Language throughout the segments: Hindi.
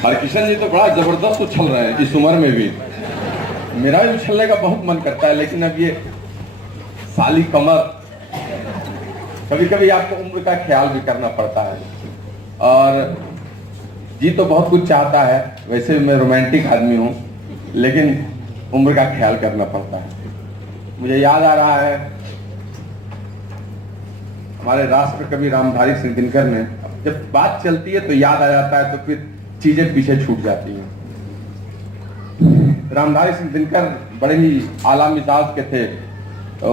हरकिशन जी तो बड़ा जबरदस्त उछल रहे हैं इस उम्र में भी। मेरा भी उछलने का बहुत मन करता है, लेकिन अब ये साली कमर, कभी कभी आपको उम्र का ख्याल भी करना पड़ता है। और जी तो बहुत कुछ चाहता है, वैसे भी मैं रोमांटिक आदमी हूँ, लेकिन उम्र का ख्याल करना पड़ता है। मुझे याद आ रहा है हमारे राष्ट्र कवि रामधारी सिंह दिनकर ने, जब बात चलती है तो याद आ जाता है, तो फिर चीजें पीछे छूट जाती हैं। रामधारी सिंह दिनकर बड़े ही आला मिजाज के थे, तो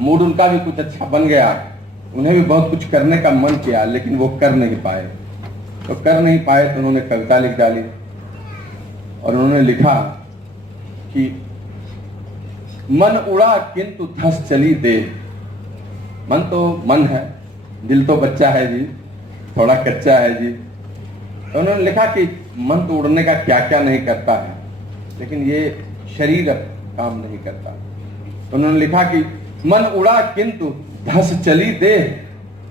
मूड उनका भी कुछ अच्छा बन गया। उन्हें भी बहुत कुछ करने का मन किया, लेकिन वो कर नहीं पाए। तो उन्होंने कविता लिख डाली और उन्होंने लिखा कि मन उड़ा किंतु धस चली देह। मन तो मन है, दिल तो बच्चा है जी, थोड़ा कच्चा है जी। तो उन्होंने लिखा कि मन तो उड़ने का क्या क्या नहीं करता है, लेकिन ये शरीर अब काम नहीं करता। तो उन्होंने लिखा कि मन उड़ा किंतु धस चली देह,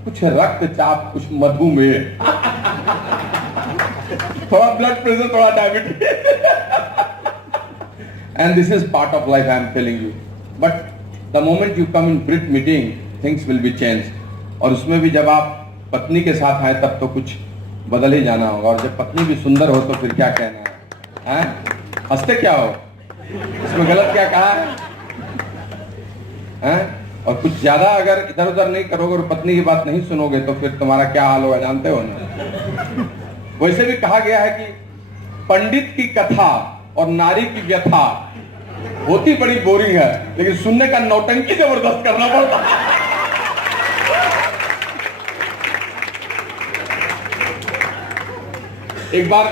कुछ रक्तचाप कुछ मधुमेह। थोड़ा ब्लड प्रेशर, थोड़ा diabetes. And this is part of life, I am telling you. But the moment you come in brit meeting, things will be change. और उसमें भी जब आप पत्नी के साथ आए तब तो कुछ बदल ही जाना होगा। और जब पत्नी भी सुंदर हो तो फिर क्या कहना है? हंसते क्या हो? इसमें गलत क्या कहा है? और कुछ ज्यादा अगर इधर उधर नहीं करोगे और पत्नी की बात नहीं सुनोगे तो फिर तुम्हारा क्या हाल होगा जानते हो ना। वैसे भी कहा गया है कि पंडित की कथा और नारी की व्यथा होती बड़ी बोरिंग है, लेकिन सुनने का नौटंकी जबरदस्त करना पड़ता है। एक बार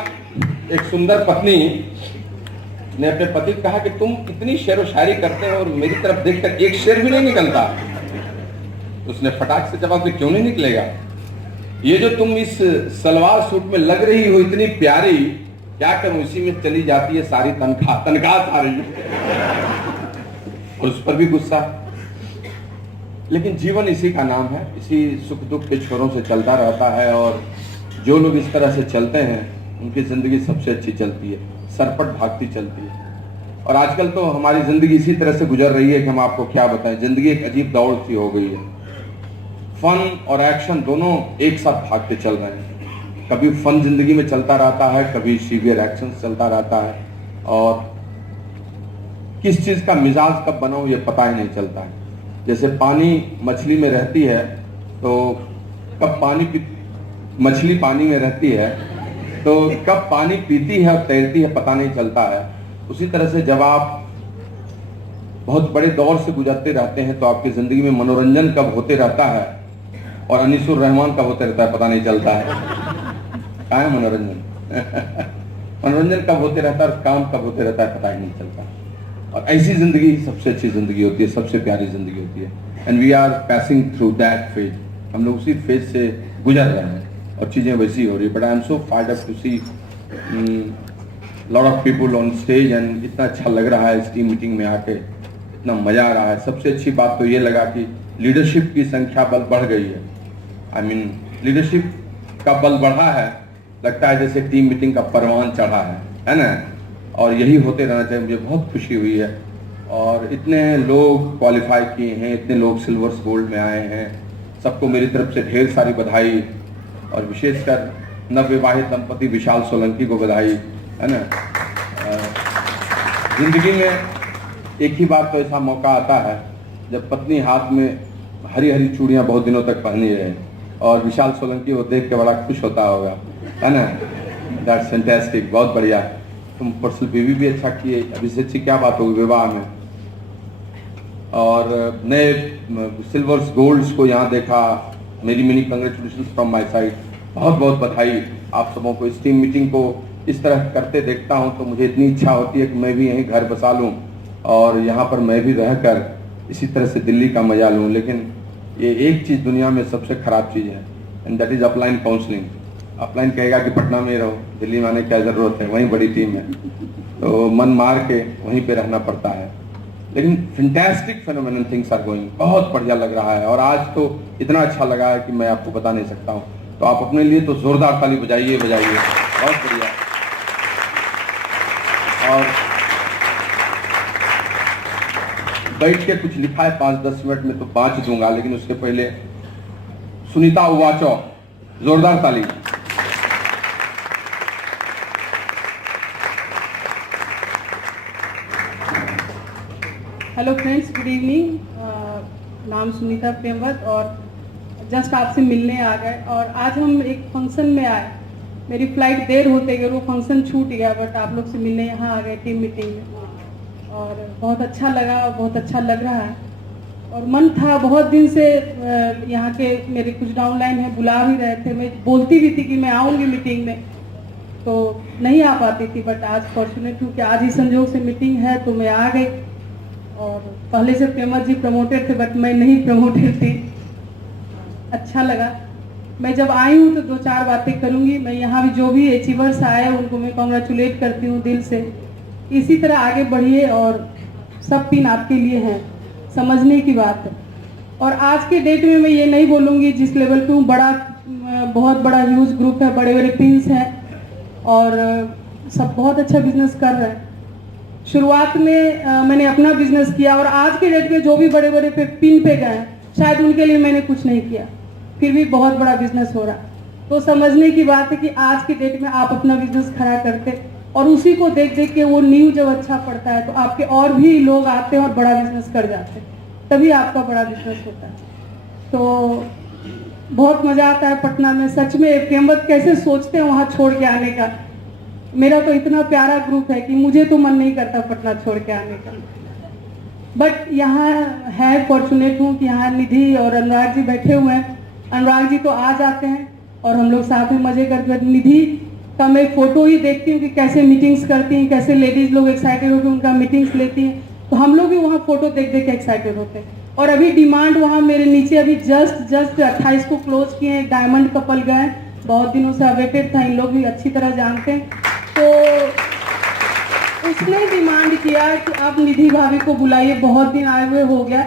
एक सुंदर पत्नी ने अपने पति को कहा कि तुम इतनी शेर व शायरी करते हो और मेरी तरफ देखकर एक शेर भी नहीं निकलता। उसने फटाक से जवाब दिया, क्यों नहीं निकलेगा? ये जो तुम इस सलवार सूट में लग रही हो इतनी प्यारी, क्या करूं, इसी में चली जाती है सारी तनख्वाह सारी। और उस पर भी गुस्सा। लेकिन जीवन इसी का नाम है, इसी सुख दुख के छोरों से चलता रहता है। और जो लोग इस तरह से चलते हैं उनकी जिंदगी सबसे अच्छी चलती है, सरपट भागती चलती है। और आजकल तो हमारी जिंदगी इसी तरह से गुजर रही है कि हम आपको क्या बताएं। जिंदगी एक अजीब दौड़ सी हो गई है, फन और एक्शन दोनों एक साथ भागते चल रहे हैं। कभी फन जिंदगी में चलता रहता है, कभी सीवियर एक्शन चलता रहता है, और किस चीज का मिजाज कब बनाऊं ये पता ही नहीं चलता है। जैसे पानी मछली में रहती है, तो कब मछली पानी में रहती है तो कब पानी पीती है और तैरती है पता नहीं चलता है। उसी तरह से जब आप बहुत बड़े दौर से गुजरते रहते हैं तो आपकी जिंदगी में मनोरंजन कब होते रहता है और अनीसुर रहमान कब होते रहता है पता नहीं चलता है। क्या है मनोरंजन? मनोरंजन कब होते रहता है और काम कब होते रहता है पता ही नहीं चलता। और ऐसी जिंदगी सबसे अच्छी जिंदगी होती है, सबसे प्यारी जिंदगी होती है। And we are passing through that phase. हम लोग उसी फेज से गुजर रहे हैं और चीजें वैसी हो रही है। But I am so fired up to see lot of people on stage and इतना अच्छा लग रहा है इस टीम मीटिंग में आके, इतना मजा आ रहा है। सबसे अच्छी बात तो ये लगा कि लीडरशिप की संख्या बल बढ़ गई है। आई मीन लीडरशिप का बल बढ़ा है, लगता है जैसे टीम मीटिंग का परवान चढ़ा है ना। और यही होते रहना चाहिए। मुझे बहुत खुशी हुई है। और इतने लोग क्वालिफाई किए हैं, इतने लोग सिल्वर गोल्ड में आए हैं, सबको मेरी तरफ से ढेर सारी बधाई। और विशेषकर नवविवाहित दंपति विशाल सोलंकी को बधाई, है ना। जिंदगी में एक ही बार तो ऐसा मौका आता है जब पत्नी हाथ में हरी हरी चूड़ियां बहुत दिनों तक पहनी रहे, और विशाल सोलंकी वो देख के बड़ा खुश होता होगा, है ना। दैट्स फैंटास्टिक, बहुत बढ़िया। तुम पर्सनल बीवी भी अच्छा किए, अभी से अच्छी क्या बात होगी विवाह में। और नए सिल्वर्स गोल्ड्स को यहाँ देखा। Many congratulations from my side. बहुत बहुत बधाई आप सबों को। इस टीम मीटिंग को इस तरह करते देखता हूँ तो मुझे इतनी इच्छा होती है कि मैं भी यहीं घर बसा लूँ और यहाँ पर मैं भी रहकर इसी तरह से दिल्ली का मजा लूँ। लेकिन ये एक चीज़ दुनिया में सबसे खराब चीज़ है, and that is upline counselling. Upline कहेगा कि पटना में रहो, दिल्ली में आने की क्या ज़रूरत है, वहीं बड़ी टीम है, तो मन मार के वहीं पे रहना पड़ता है। लेकिन fantastic phenomenal things are going, बहुत बढ़िया लग रहा है। और आज तो इतना अच्छा लगा है कि मैं आपको बता नहीं सकता हूँ। तो आप अपने लिए तो जोरदार ताली बजाइए, बहुत बढ़िया। और बैठ के कुछ लिखा है 5-10 मिनट में तो बाँच दूंगा, लेकिन उसके पहले सुनीता उवाचो, जोरदार ताली। Hello friends, good evening. नाम सुनीता प्रेमवत और जस्ट आपसे मिलने आ गए। और आज हम एक फंक्शन में आए, मेरी फ्लाइट देर होते गए, वो फंक्शन छूट गया, बट आप लोग से मिलने यहाँ आ गए टीम मीटिंग में। और बहुत अच्छा लगा और बहुत अच्छा लग रहा है। और मन था बहुत दिन से, यहाँ के मेरे कुछ डाउनलाइन है बुला भी रहे थे, मैं बोलती भी थी कि मैं आऊँगी मीटिंग में, तो नहीं आ पाती थी। बट आज फॉर्चुनेट हूँ कि आज ही संजोग से मीटिंग है तो मैं आ गई। और पहले से प्रेमवत जी प्रमोटेड थे, बट मैं नहीं प्रमोटेड थी। अच्छा लगा। मैं जब आई हूँ तो 2-4 बातें करूँगी। मैं यहाँ भी जो भी अचीवर्स आए उनको मैं कॉन्ग्रेचुलेट करती हूँ दिल से। इसी तरह आगे बढ़िए और सब पिन आपके लिए हैं, समझने की बात है। और आज के डेट में मैं ये नहीं बोलूँगी जिस लेवल पे हूँ, बहुत बड़ा ह्यूज ग्रुप है, बड़े बड़े पिन्स हैं और सब बहुत अच्छा बिजनेस कर रहे हैं। शुरुआत में मैंने अपना बिजनेस किया और आज के डेट में जो भी बड़े बड़े पिन पे गए शायद उनके लिए मैंने कुछ नहीं किया, फिर भी बहुत बड़ा बिजनेस हो रहा। तो समझने की बात है कि आज के डेट में आप अपना बिजनेस खड़ा करते और उसी को देख देख के वो न्यू जब अच्छा पड़ता है तो आपके और भी लोग आते हैं और बड़ा बिजनेस कर जाते हैं, तभी आपका बड़ा बिजनेस होता है। तो बहुत मजा आता है पटना में। सच में प्रेमवत कैसे सोचते हैं वहाँ छोड़ के आने का। मेरा तो इतना प्यारा ग्रुप है कि मुझे तो मन नहीं करता पटना छोड़ के आने का। बट यहाँ है, फॉर्चुनेट हूँ कि यहाँ निधि और अनुराग जी बैठे हुए हैं। अनुराग जी तो आ जाते हैं और हम लोग साथ में मजे करते हैं। निधि का मैं फोटो ही देखती हूँ कि कैसे मीटिंग्स करती हैं, कैसे लेडीज लोग एक्साइटेड होकर उनका मीटिंग्स लेती हैं, तो हम लोग भी वहाँ फोटो देख देख के एक्साइटेड होते हैं। और अभी डिमांड वहाँ मेरे नीचे अभी जस्ट 28 को क्लोज किए हैं, डायमंड कपल गए, बहुत दिनों से अवेटेड था, इन लोग भी अच्छी तरह जानते हैं। तो उसने डिमांड किया कि आप निधि भाभी को बुलाइए, बहुत दिन आए हुए हो गया,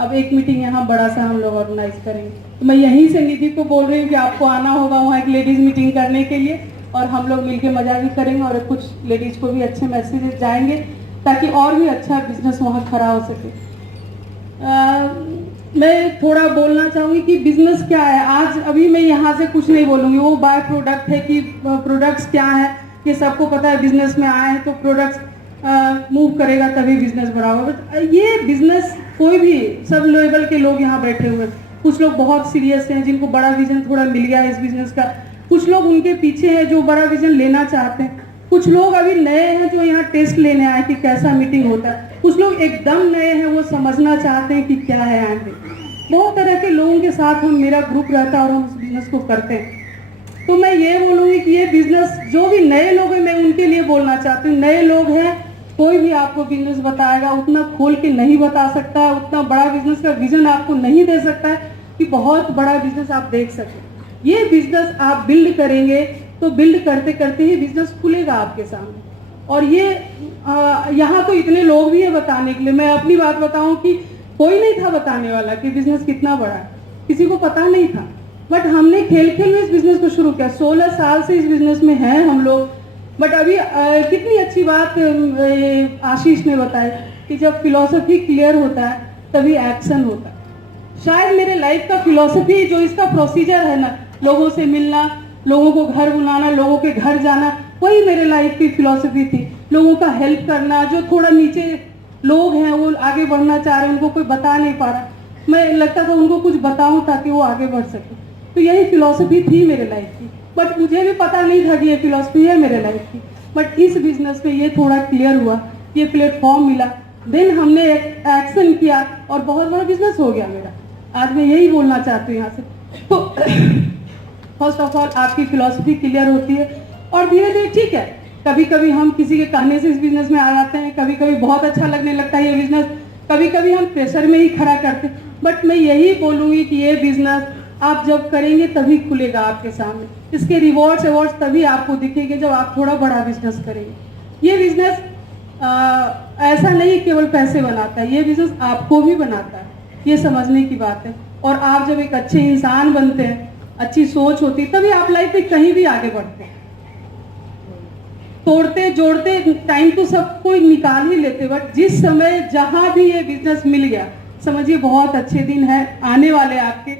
अब एक मीटिंग यहाँ बड़ा सा हम लोग ऑर्गेनाइज करेंगे। तो मैं यहीं से निधि को बोल रही हूँ कि आपको आना होगा वहाँ एक लेडीज मीटिंग करने के लिए और हम लोग मिलके मजा भी करेंगे और कुछ लेडीज को भी अच्छे मैसेजेस जाएंगे ताकि और भी अच्छा बिजनेस वहाँ खड़ा हो सके। मैं थोड़ा बोलना चाहूँगी कि बिजनेस क्या है। आज अभी मैं यहाँ से कुछ नहीं बोलूँगी, वो बाय प्रोडक्ट है कि प्रोडक्ट्स क्या है ये सबको पता है। बिजनेस में आए हैं तो प्रोडक्ट्स मूव करेगा तभी बिजनेस बड़ा होगा। ये बिजनेस कोई भी, सब लेवल के लोग यहाँ बैठे हुए हैं। कुछ लोग बहुत सीरियस हैं जिनको बड़ा विजन थोड़ा मिल गया है इस बिजनेस का, कुछ लोग उनके पीछे हैं जो बड़ा विजन लेना चाहते हैं, कुछ लोग अभी नए हैं जो यहाँ टेस्ट लेने आए कि कैसा मीटिंग होता है, कुछ लोग एकदम नए हैं वो समझना चाहते हैं कि क्या है आगे। बहुत तरह के लोगों के साथ मेरा ग्रुप रहता है और हम इस बिजनेस को करते हैं। तो मैं ये बोलूँगी कि ये बिजनेस जो भी नए लोग हैं मैं उनके लिए बोलना चाहती हूँ। नए लोग हैं, कोई भी आपको बिजनेस बताएगा उतना खोल के नहीं बता सकता है, उतना बड़ा बिजनेस का विजन आपको नहीं दे सकता है कि बहुत बड़ा बिजनेस आप देख सकें। ये बिजनेस आप बिल्ड करेंगे तो बिल्ड करते करते ही बिजनेस खुलेगा आपके सामने। और ये यहाँ तो इतने लोग भी हैं बताने के लिए। मैं अपनी बात बताऊँ कि कोई नहीं था बताने वाला कि बिजनेस कितना बड़ा है, किसी को पता नहीं था। बट हमने खेल खेल में इस बिजनेस को शुरू किया। 16 साल से इस बिजनेस में हैं हम लोग। बट अभी कितनी अच्छी बात आशीष ने बताई कि जब फिलॉसफी क्लियर होता है तभी एक्शन होता है। शायद मेरे लाइफ का फिलॉसफी जो इसका प्रोसीजर है ना, लोगों से मिलना, लोगों को घर बुलाना, लोगों के घर जाना, वही मेरे लाइफ की फिलॉसफी थी। लोगों का हेल्प करना, जो थोड़ा नीचे लोग हैं वो आगे बढ़ना चाह रहे हैं, उनको कोई बता नहीं पा रहा, मैं लगता था उनको कुछ बताऊं ताकि वो आगे बढ़ सके। तो यही फिलॉसफी थी मेरे लाइफ की। बट मुझे भी पता नहीं था कि ये फिलॉसफी है मेरे लाइफ की। बट इस बिजनेस पे ये थोड़ा क्लियर हुआ, ये प्लेटफॉर्म मिला, देन हमने एक्शन किया और बहुत बड़ा बिजनेस हो गया मेरा। आज मैं यही बोलना चाहती हूँ यहाँ से। तो फर्स्ट ऑफ ऑल आपकी फिलॉसफी क्लियर होती है और धीरे धीरे ठीक है, कभी कभी हम किसी के कहने से इस बिजनेस में आ जाते हैं, कभी कभी बहुत अच्छा लगने लगता है ये बिजनेस, कभी कभी हम प्रेशर में ही खड़ा करते हैं। बट मैं यही बोलूँगी कि ये बिजनेस आप जब करेंगे तभी खुलेगा आपके सामने। इसके रिवॉर्ड्स अवार्ड्स तभी आपको दिखेंगे जब आप थोड़ा बड़ा बिजनेस करेंगे। ये बिजनेस ऐसा नहीं केवल पैसे बनाता है, ये बिजनेस आपको भी बनाता है, ये समझने की बात है। और आप जब एक अच्छे इंसान बनते हैं, अच्छी सोच होती है, तभी आप लाइफ में कहीं भी आगे बढ़ते हैं। तोड़ते जोड़ते टाइम तो सब कोई निकाल ही लेते, बट जिस समय जहां भी ये बिजनेस मिल गया, समझिए बहुत अच्छे दिन है आने वाले आपके,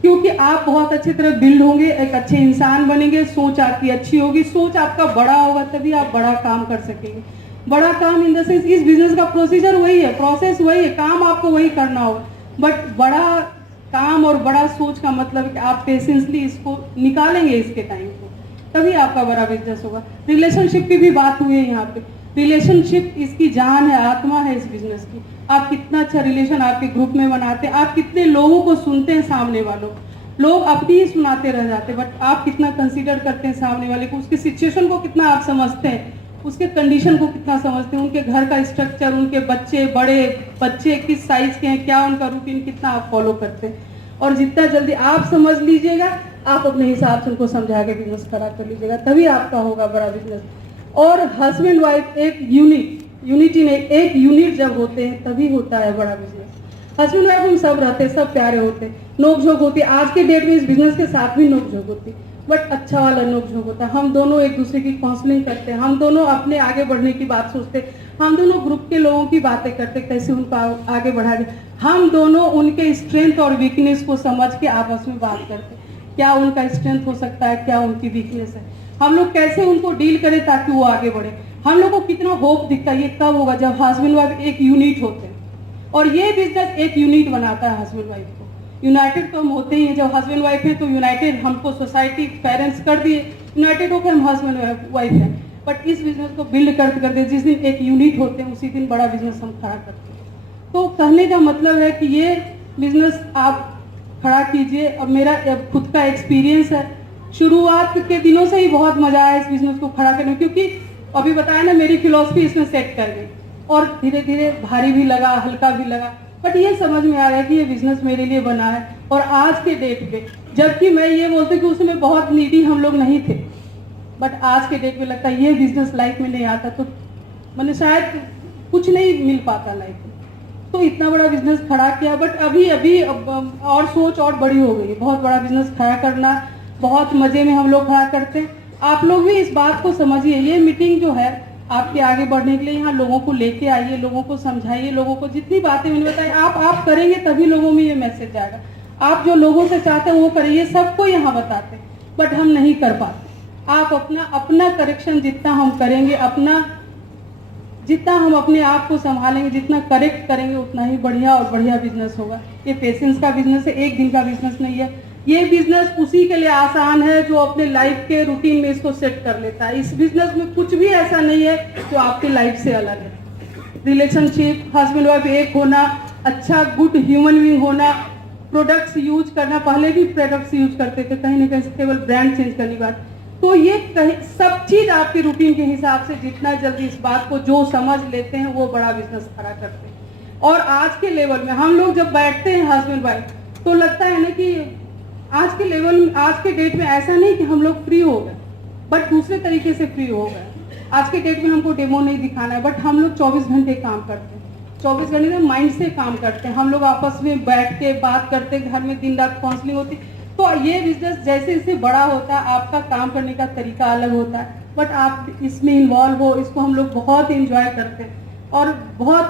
क्योंकि आप बहुत अच्छी तरह बिल्ड होंगे, एक अच्छे इंसान बनेंगे, सोच आपकी अच्छी होगी, सोच आपका बड़ा होगा, तभी आप बड़ा काम कर सकेंगे। बड़ा काम इन द सेंस, इस बिजनेस का प्रोसीजर वही है, प्रोसेस वही है, काम आपको वही करना होगा, बट बड़ा काम और बड़ा सोच का मतलब है कि आप पेशेंसली इसको निकालेंगे, इसके टाइम को, तभी आपका बड़ा बिजनेस होगा। रिलेशनशिप की भी बात हुई है यहाँ पे, रिलेशनशिप इसकी जान है, आत्मा है इस बिजनेस की। आप कितना अच्छा रिलेशन आपके ग्रुप में बनाते हैं, आप कितने लोगों को सुनते हैं, सामने वालों लोग अपनी ही सुनाते रह जाते हैं, बट आप कितना कंसीडर करते हैं सामने वाले को, उसकी सिचुएशन को कितना आप समझते हैं, उसके कंडीशन को कितना समझते हैं, उनके घर का स्ट्रक्चर, उनके बच्चे, बड़े बच्चे किस साइज के हैं, क्या उनका रूटीन, कितना आप फॉलो करते हैं। और जितना जल्दी आप समझ लीजिएगा, आप अपने हिसाब से उनको समझा के बिजनेस खड़ा कर लीजिएगा, तभी आपका होगा बड़ा बिजनेस। और हस्बैंड वाइफ एक यूनिटी नहीं, एक यूनिट जब होते हैं तभी होता है बड़ा बिजनेस। हस्बैंड वाइफ हम सब रहते हैं, सब प्यारे होते हैं, नोक झोंक होती है, आज के डेट में इस बिजनेस के साथ भी नोक झोंक होती है, बट अच्छा वाला नोक झोंक होता है। हम दोनों एक दूसरे की काउंसलिंग करते हैं, हम दोनों अपने आगे बढ़ने की बात सोचते हैं, हम दोनों ग्रुप के लोगों की बातें करते हैं, कैसे उनको आगे बढ़ा दे, हम दोनों उनके स्ट्रेंथ और वीकनेस को समझ के आपस में बात करते हैं, क्या उनका स्ट्रेंथ हो सकता है, क्या उनकी वीकनेस है, हम लोग कैसे उनको डील करें ताकि वो आगे बढ़े। हम लोग को कितना होप दिखता है, ये कब होगा, जब हस्बैंड वाइफ एक यूनिट होते हैं, और ये बिजनेस एक यूनिट बनाता है हस्बैंड वाइफ को। यूनाइटेड तो हम होते ही हैं, जब हस्बैंड वाइफ है तो यूनाइटेड, हमको सोसाइटी पेरेंट्स कर दिए यूनाइटेड होकर हम हस्बैंड वाइफ है, बट इस बिजनेस को बिल्ड करते करते जिस दिन एक यूनिट होते हैं उसी दिन बड़ा बिजनेस हम खड़ा करते हैं। तो कहने का मतलब है कि ये बिजनेस आप खड़ा कीजिए, और मेरा खुद का एक्सपीरियंस है, शुरुआत के दिनों से ही बहुत मजा आया इस बिजनेस को खड़ा करने में, क्योंकि अभी बताया ना मेरी फिलॉसफी इसमें सेट कर गई, और धीरे धीरे भारी भी लगा, हल्का भी लगा, बट ये समझ में आ रहा है कि ये बिजनेस मेरे लिए बना है। और आज के डेट पे, जबकि मैं ये बोलती कि उसमें बहुत नीडी हम लोग नहीं थे, बट आज के डेट में लगता है ये बिजनेस लाइफ में नहीं आता तो मैंने शायद कुछ नहीं मिल पाता लाइफ में, तो इतना बड़ा बिजनेस खड़ा किया। बट अभी और सोच और बड़ी हो गई है, बहुत बड़ा बिजनेस खड़ा करना बहुत मजे में हम लोग खड़ा करते हैं। आप लोग भी इस बात को समझिए, ये मीटिंग जो है आपके आगे बढ़ने के लिए, यहाँ लोगों को लेके आइए, लोगों को समझाइए, लोगों को जितनी बातें मैंने बताई आप करेंगे तभी लोगों में ये मैसेज जाएगा। आप जो लोगों से चाहते हैं वो करिए, सबको यहाँ बताते, बट हम नहीं कर पाते। आप अपना करेक्शन जितना हम करेंगे, जितना हम अपने आप को संभालेंगे, जितना करेक्ट करेंगे, उतना ही बढ़िया और बढ़िया बिजनेस होगा। ये पेशेंस का बिजनेस है, एक दिन का बिजनेस नहीं है। ये बिजनेस उसी के लिए आसान है जो अपने लाइफ के रूटीन में इसको सेट कर लेता है। इस बिजनेस में कुछ भी ऐसा नहीं है जो आपके लाइफ से अलग है। रिलेशनशिप, हस्बैंड वाइफ एक होना, अच्छा गुड ह्यूमन बीइंग होना, प्रोडक्ट्स यूज करना, पहले भी प्रोडक्ट्स यूज करते थे, कहीं ना कहीं केवल ब्रांड चेंज करने की बात, तो ये सब चीज आपके रूटीन के हिसाब से जितना जल्दी इस बात को जो समझ लेते हैं वो बड़ा बिजनेस खड़ा करते हैं। और आज के लेवल में हम लोग जब बैठते हैं हस्बैंड वाइफ, तो लगता है ना कि आज के लेवल में, आज के डेट में ऐसा नहीं कि हम लोग फ्री हो गए, बट दूसरे तरीके से फ्री हो गए। आज के डेट में हमको डेमो नहीं दिखाना है, बट हम लोग 24 घंटे काम करते हैं, 24 घंटे में माइंड से काम करते हैं। हम लोग आपस में बैठ के बात करते हैं, घर में दिन रात काउंसलिंग होती। तो ये बिजनेस जैसे जैसे बड़ा होता है, आपका काम करने का तरीका अलग होता है, बट आप इसमें इन्वॉल्व हो, इसको हम लोग बहुत इंजॉय करते हैं और बहुत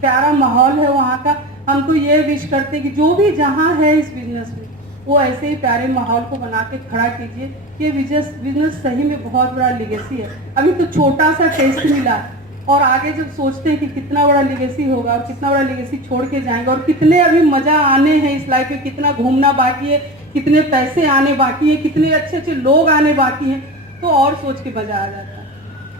प्यारा माहौल है वहाँ का। हम तो ये विश करते हैं कि जो भी जहाँ है इस बिजनेस में, वो ऐसे ही प्यारे माहौल को बना के खड़ा कीजिए। ये बिजनेस सही में बहुत बड़ा लिगेसी है। अभी तो छोटा सा टेस्ट मिला, और आगे जब सोचते हैं कि कितना बड़ा लिगेसी होगा और कितना बड़ा लिगेसी छोड़ के जाएंगे, और कितने अभी मजा आने हैं इस लाइफ में, कितना घूमना बाकी है, कितने पैसे आने बाकी है, कितने अच्छे अच्छे लोग आने बाकी हैं, तो और सोच के मजा आ जाता है।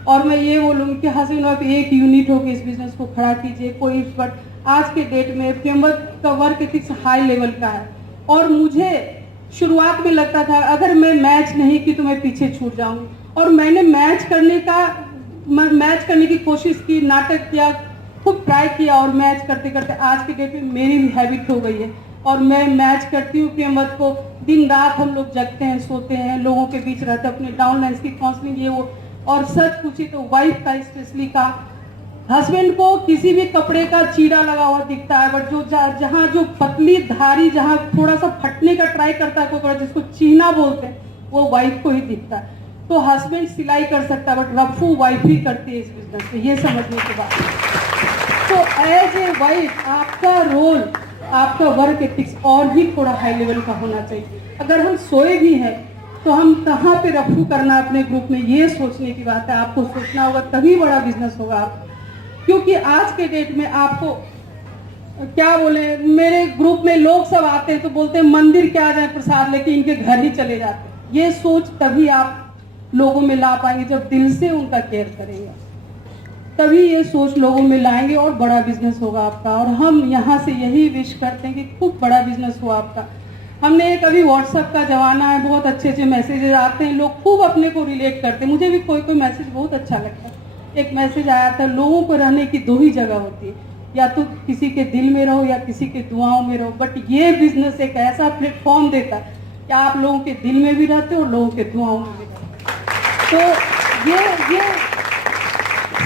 और मैं ये बोलूँगी कि हस्बैंड वाइफ एक यूनिट होकर इस बिजनेस को खड़ा कीजिए। कोई बट आज के डेट में फ्रेमवर्क का वर्क एथिक्स हाई लेवल का है, और मुझे शुरुआत में लगता था अगर मैं मैच नहीं की तो मैं पीछे छूट जाऊंगी, और मैंने मैच करने की कोशिश की, नाटक किया, खूब ट्राई किया, और मैच करते करते आज के डेट में मेरी भी हैबिट हो गई है, और मैं मैच करती हूँ फ्रेमवर्क को। दिन रात हम लोग जगते हैं, सोते हैं, लोगों के बीच रहते हैं, अपने डाउनलाइंस की काउंसलिंग ये वो। और सच पूछी तो वाइफ का स्पेशली का हस्बैंड को किसी भी कपड़े का चीरा लगा हुआ दिखता है, बट जो जहाँ जो पतली धारी जहाँ थोड़ा सा फटने का ट्राई करता है कोई, जिसको चीना बोलते हैं, वो वाइफ को ही दिखता है। तो हस्बैंड सिलाई कर सकता है, बट रफू वाइफ ही करती है इस बिजनेस में, ये समझने के बाद। तो एज ए वाइफ आपका रोल, आपका वर्क एथिक्स और भी थोड़ा हाई लेवल का होना चाहिए। अगर हम सोए भी हैं तो हम कहाँ पे रफू करना है अपने ग्रुप में, ये सोचने की बात है। आपको सोचना होगा, तभी बड़ा बिजनेस होगा आप। क्योंकि आज के डेट में आपको क्या बोले, मेरे ग्रुप में लोग सब आते हैं तो बोलते हैं मंदिर क्या जाए प्रसाद लेके, इनके घर ही चले जाते हैं। ये सोच तभी आप लोगों में ला पाएंगे जब दिल से उनका केयर करेंगे, तभी ये सोच लोगों में लाएंगे और बड़ा बिजनेस होगा आपका। और हम यहाँ से यही विश करते हैं कि खूब बड़ा बिजनेस हो आपका। हमने एक अभी व्हाट्सएप का जमाना है, बहुत अच्छे अच्छे मैसेजेस आते हैं, लोग खूब अपने को रिलेट करते हैं। मुझे भी कोई कोई मैसेज बहुत अच्छा लगता है। एक मैसेज आया था, लोगों को रहने की दो ही जगह होती है, या तो किसी के दिल में रहो या किसी के दुआओं में रहो। बट ये बिजनेस एक ऐसा प्लेटफॉर्म देता है कि आप लोगों के दिल में भी रहते हो और लोगों के दुआओं में भी रहते हो। तो ये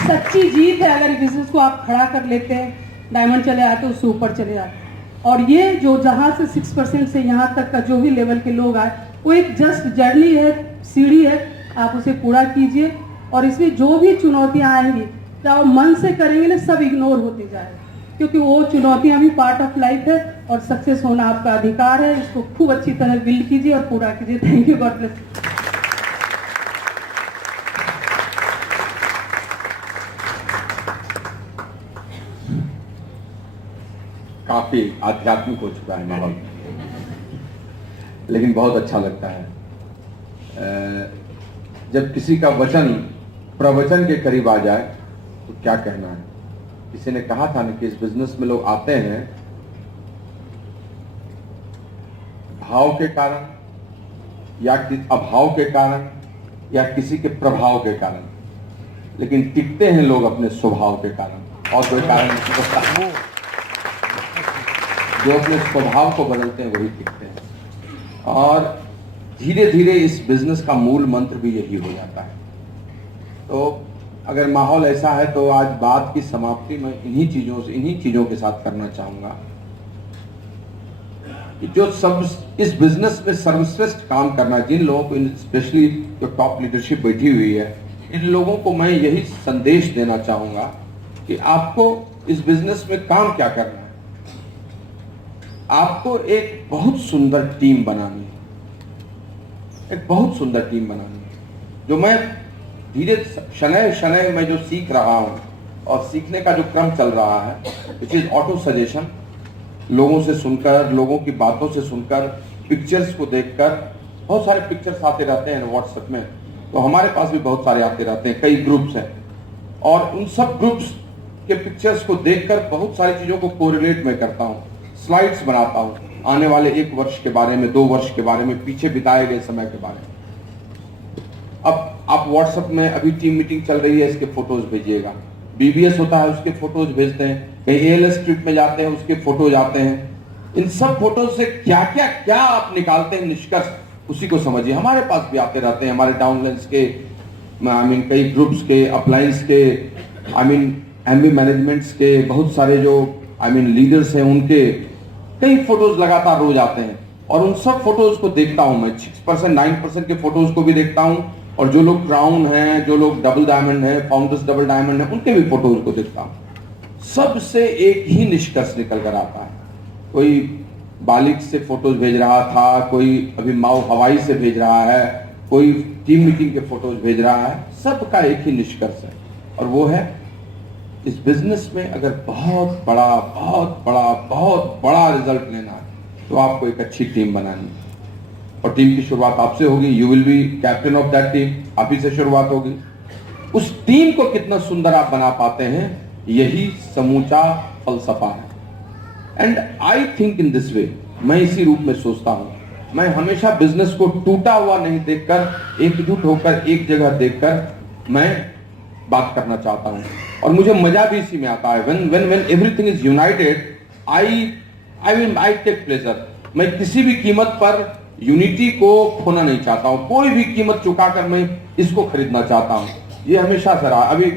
सच्ची जीत है। अगर बिजनेस को आप खड़ा कर लेते हैं, डायमंड चले आते, उससे ऊपर चले जाते। और ये जो जहाँ से 6% से यहाँ तक का जो भी लेवल के लोग आए, वो एक जस्ट जर्नी है, सीढ़ी है, आप उसे पूरा कीजिए। और इसमें जो भी चुनौतियाँ आएंगी, चाहे मन से करेंगे ना, सब इग्नोर होते जाएगा, क्योंकि वो चुनौतियाँ भी पार्ट ऑफ लाइफ है और सक्सेस होना आपका अधिकार है। इसको खूब अच्छी तरह बिल्ड कीजिए और पूरा कीजिए। Thank you, God bless. काफी आध्यात्मिक हो चुका है माहौल, लेकिन बहुत अच्छा लगता है जब किसी का वचन प्रवचन के करीब आ जाए। तो क्या कहना है, किसी ने कहा था ना कि इस बिजनेस में लोग आते हैं भाव के कारण या अभाव के कारण या किसी के प्रभाव के कारण, लेकिन टिकते हैं लोग अपने स्वभाव के कारण। और कोई कारण नहीं, जो अपने स्वभाव को बदलते हैं वही टिकते हैं। और धीरे धीरे इस बिजनेस का मूल मंत्र भी यही हो जाता है। तो अगर माहौल ऐसा है तो आज बात की समाप्ति मैं इन्हीं चीजों के साथ करना चाहूंगा कि जो सब इस बिजनेस में सर्वश्रेष्ठ काम करना, जिन लोगों को, स्पेशली जो टॉप लीडरशिप बैठी हुई है, इन लोगों को मैं यही संदेश देना चाहूंगा कि आपको इस बिजनेस में काम क्या करना है। आपको एक बहुत सुंदर टीम बनानी है, एक बहुत सुंदर टीम बनानी है। जो मैं धीरे शनय शनय मैं जो सीख रहा हूं और सीखने का जो क्रम चल रहा है, विच इज ऑटो सजेशन, लोगों से सुनकर, लोगों की बातों से सुनकर, पिक्चर्स को देखकर। बहुत सारे पिक्चर्स आते रहते हैं व्हाट्सएप में, तो हमारे पास भी बहुत सारे आते रहते हैं, कई ग्रुप्स हैं, और उन सब ग्रुप्स के पिक्चर्स को देखकर बहुत सारी चीजों को कोरिलेट में करता हूँ, स्लाइड्स बनाता हूँ आने वाले 1 वर्ष के बारे में, 2 वर्ष के बारे में, पीछे बिताए गए समय के बारे में। अब आप व्हाट्सएप में अभी टीम मीटिंग चल रही है, इसके फोटोज भेजिएगा। बीबीएस होता है, उसके फोटोज भेजते हैं। कहीं एएलएस ट्रिप में जाते हैं, उसके फोटोज आते हैं। इन सब फोटोज से क्या क्या क्या आप निकालते हैं निष्कर्ष, उसी को समझिए। हमारे पास भी आते रहते हैं, हमारे डाउनलाइंस के, कई ग्रुप्स के, अपलाइंस के, एमबी मैनेजमेंट्स के, बहुत सारे जो लीडर्स हैं, उनके कई फोटोज लगातार रोज आते हैं। और उन सब फोटोज को देखता हूं मैं, 6% 9% के फोटोज को भी देखता हूं, और जो लोग क्राउन हैं, जो लोग डबल डायमंड हैं, फाउंडर्स डबल डायमंड हैं, उनके भी फोटोज को देखता हूं। सबसे एक ही निष्कर्ष निकल कर आता है। कोई बालिक से फोटोज भेज रहा था, कोई अभी माओ हवाई से भेज रहा है, कोई टीम मीटिंग के फोटोज भेज रहा है। सबका एक ही निष्कर्ष है, और वो है इस बिजनेस में अगर बहुत बड़ा रिजल्ट लेना है तो आपको एक अच्छी टीम बनानी है। और टीम की शुरुआत आपसे होगी। You will be captain of that team, आप ही से शुरुआत होगी। उस टीम को कितना सुंदर आप बना पाते हैं, यही समूचा फलसफा है। And I think in this वे, मैं इसी रूप में सोचता हूं। मैं हमेशा बिजनेस को टूटा हुआ नहीं देखकर, एकजुट होकर, एक जगह देखकर मैं बात करना चाहता हूं। और मुझे मजा भी इसी में आता है। when everything is united, I take pleasure। मैं किसी भी कीमत पर यूनिटी को खोना नहीं चाहता हूं, कोई भी कीमत चुकाकर मैं इसको खरीदना चाहता हूं। ये हमेशा से रहा। अभी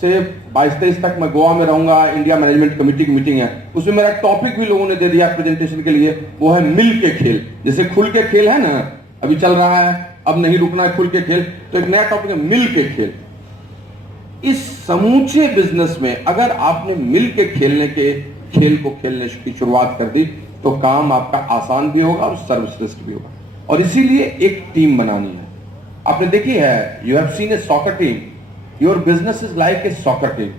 से 22-23 तक मैं गोवा में रहूंगा। इंडिया मैनेजमेंट कमेटी की मीटिंग है, उसमें मेरा टॉपिक भी लोगों ने दे दिया प्रेजेंटेशन के लिए, वो है मिल के खेल। जैसे खुल के खेल है ना, अभी चल रहा है, अब नहीं रुकना है, खुल के खेल। तो एक नया टॉपिक है मिल के खेल। इस समूचे बिजनेस में अगर आपने मिल के खेलने के खेल को खेलने की शुरुआत कर दी तो काम आपका आसान भी होगा और सर्वश्रेष्ठ भी होगा। और इसीलिए एक टीम बनानी है। आपने देखी है, you have seen A soccer team, your business is like a soccer team.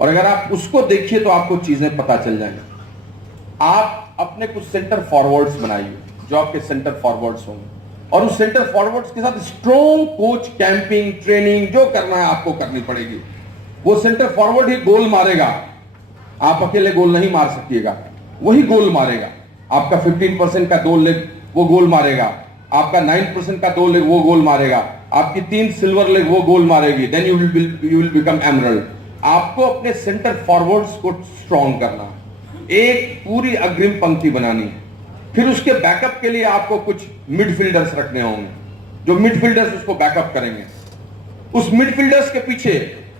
और अगर आप उसको देखिए तो आपको चीजें पता चल जाएंगी। आप अपने कुछ सेंटर फॉरवर्ड्स बनाइए जो आपके सेंटर फॉरवर्ड्स होंगे, और उस सेंटर फॉरवर्ड्स के साथ स्ट्रॉन्ग कोच, कैंपिंग, ट्रेनिंग जो करना है आपको करनी पड़ेगी। वो सेंटर फॉरवर्ड ही गोल मारेगा, आप अकेले गोल नहीं मार सकिएगा, वही गोल मारेगा। आपका 15% का 2 लेग वो गोल मारेगा, आपका 9% का 2 लेग वो गोल मारेगा, आपकी 3 सिल्वर लेग वो गोल मारेगी। Then you will become emerald. आपको अपने सेंटर फॉरवर्ड्स को स्ट्रॉन्ग करना है, एक पूरी अग्रिम पंक्ति बनानी है। फिर उसके बैकअप के लिए आपको कुछ मिडफील्डर्स रखने होंगे, जो मिडफील्डर्स उसको बैकअप करेंगे। उस मिडफील्डर्स के पीछे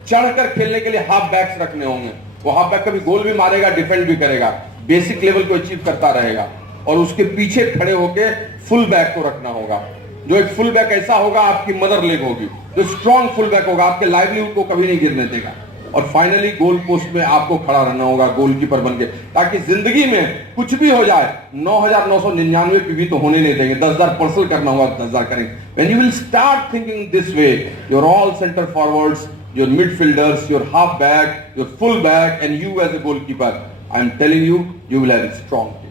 चढ़कर खेलने के लिए हाफ बैक्स रखने होंगे। वो हाफ बैक कभी गोल भी मारेगा, डिफेंड भी करेगा, बेसिक लेवल को अचीव करता रहेगा। और उसके पीछे खड़े होकर फुल बैक को रखना होगा, जो एक फुल बैक ऐसा होगा आपकी मदर लेग होगी, जो स्ट्रॉन्ग फुल बैक होगा, आपके लाइवलीहुड को कभी नहीं गिरने देगा। और फाइनली गोल पोस्ट में आपको खड़ा रहना होगा गोलकीपर बनके, ताकि जिंदगी में कुछ भी हो जाए 9,999 पीवी तो होने नहीं देंगे, 10,000 पर्सल करना होगा, 10,000 करेंगे। When you will start thinking this way, you're all center forwards, your midfielders, your half back, your full back, and you as a goalkeeper, I'm telling you, you will have a strong team.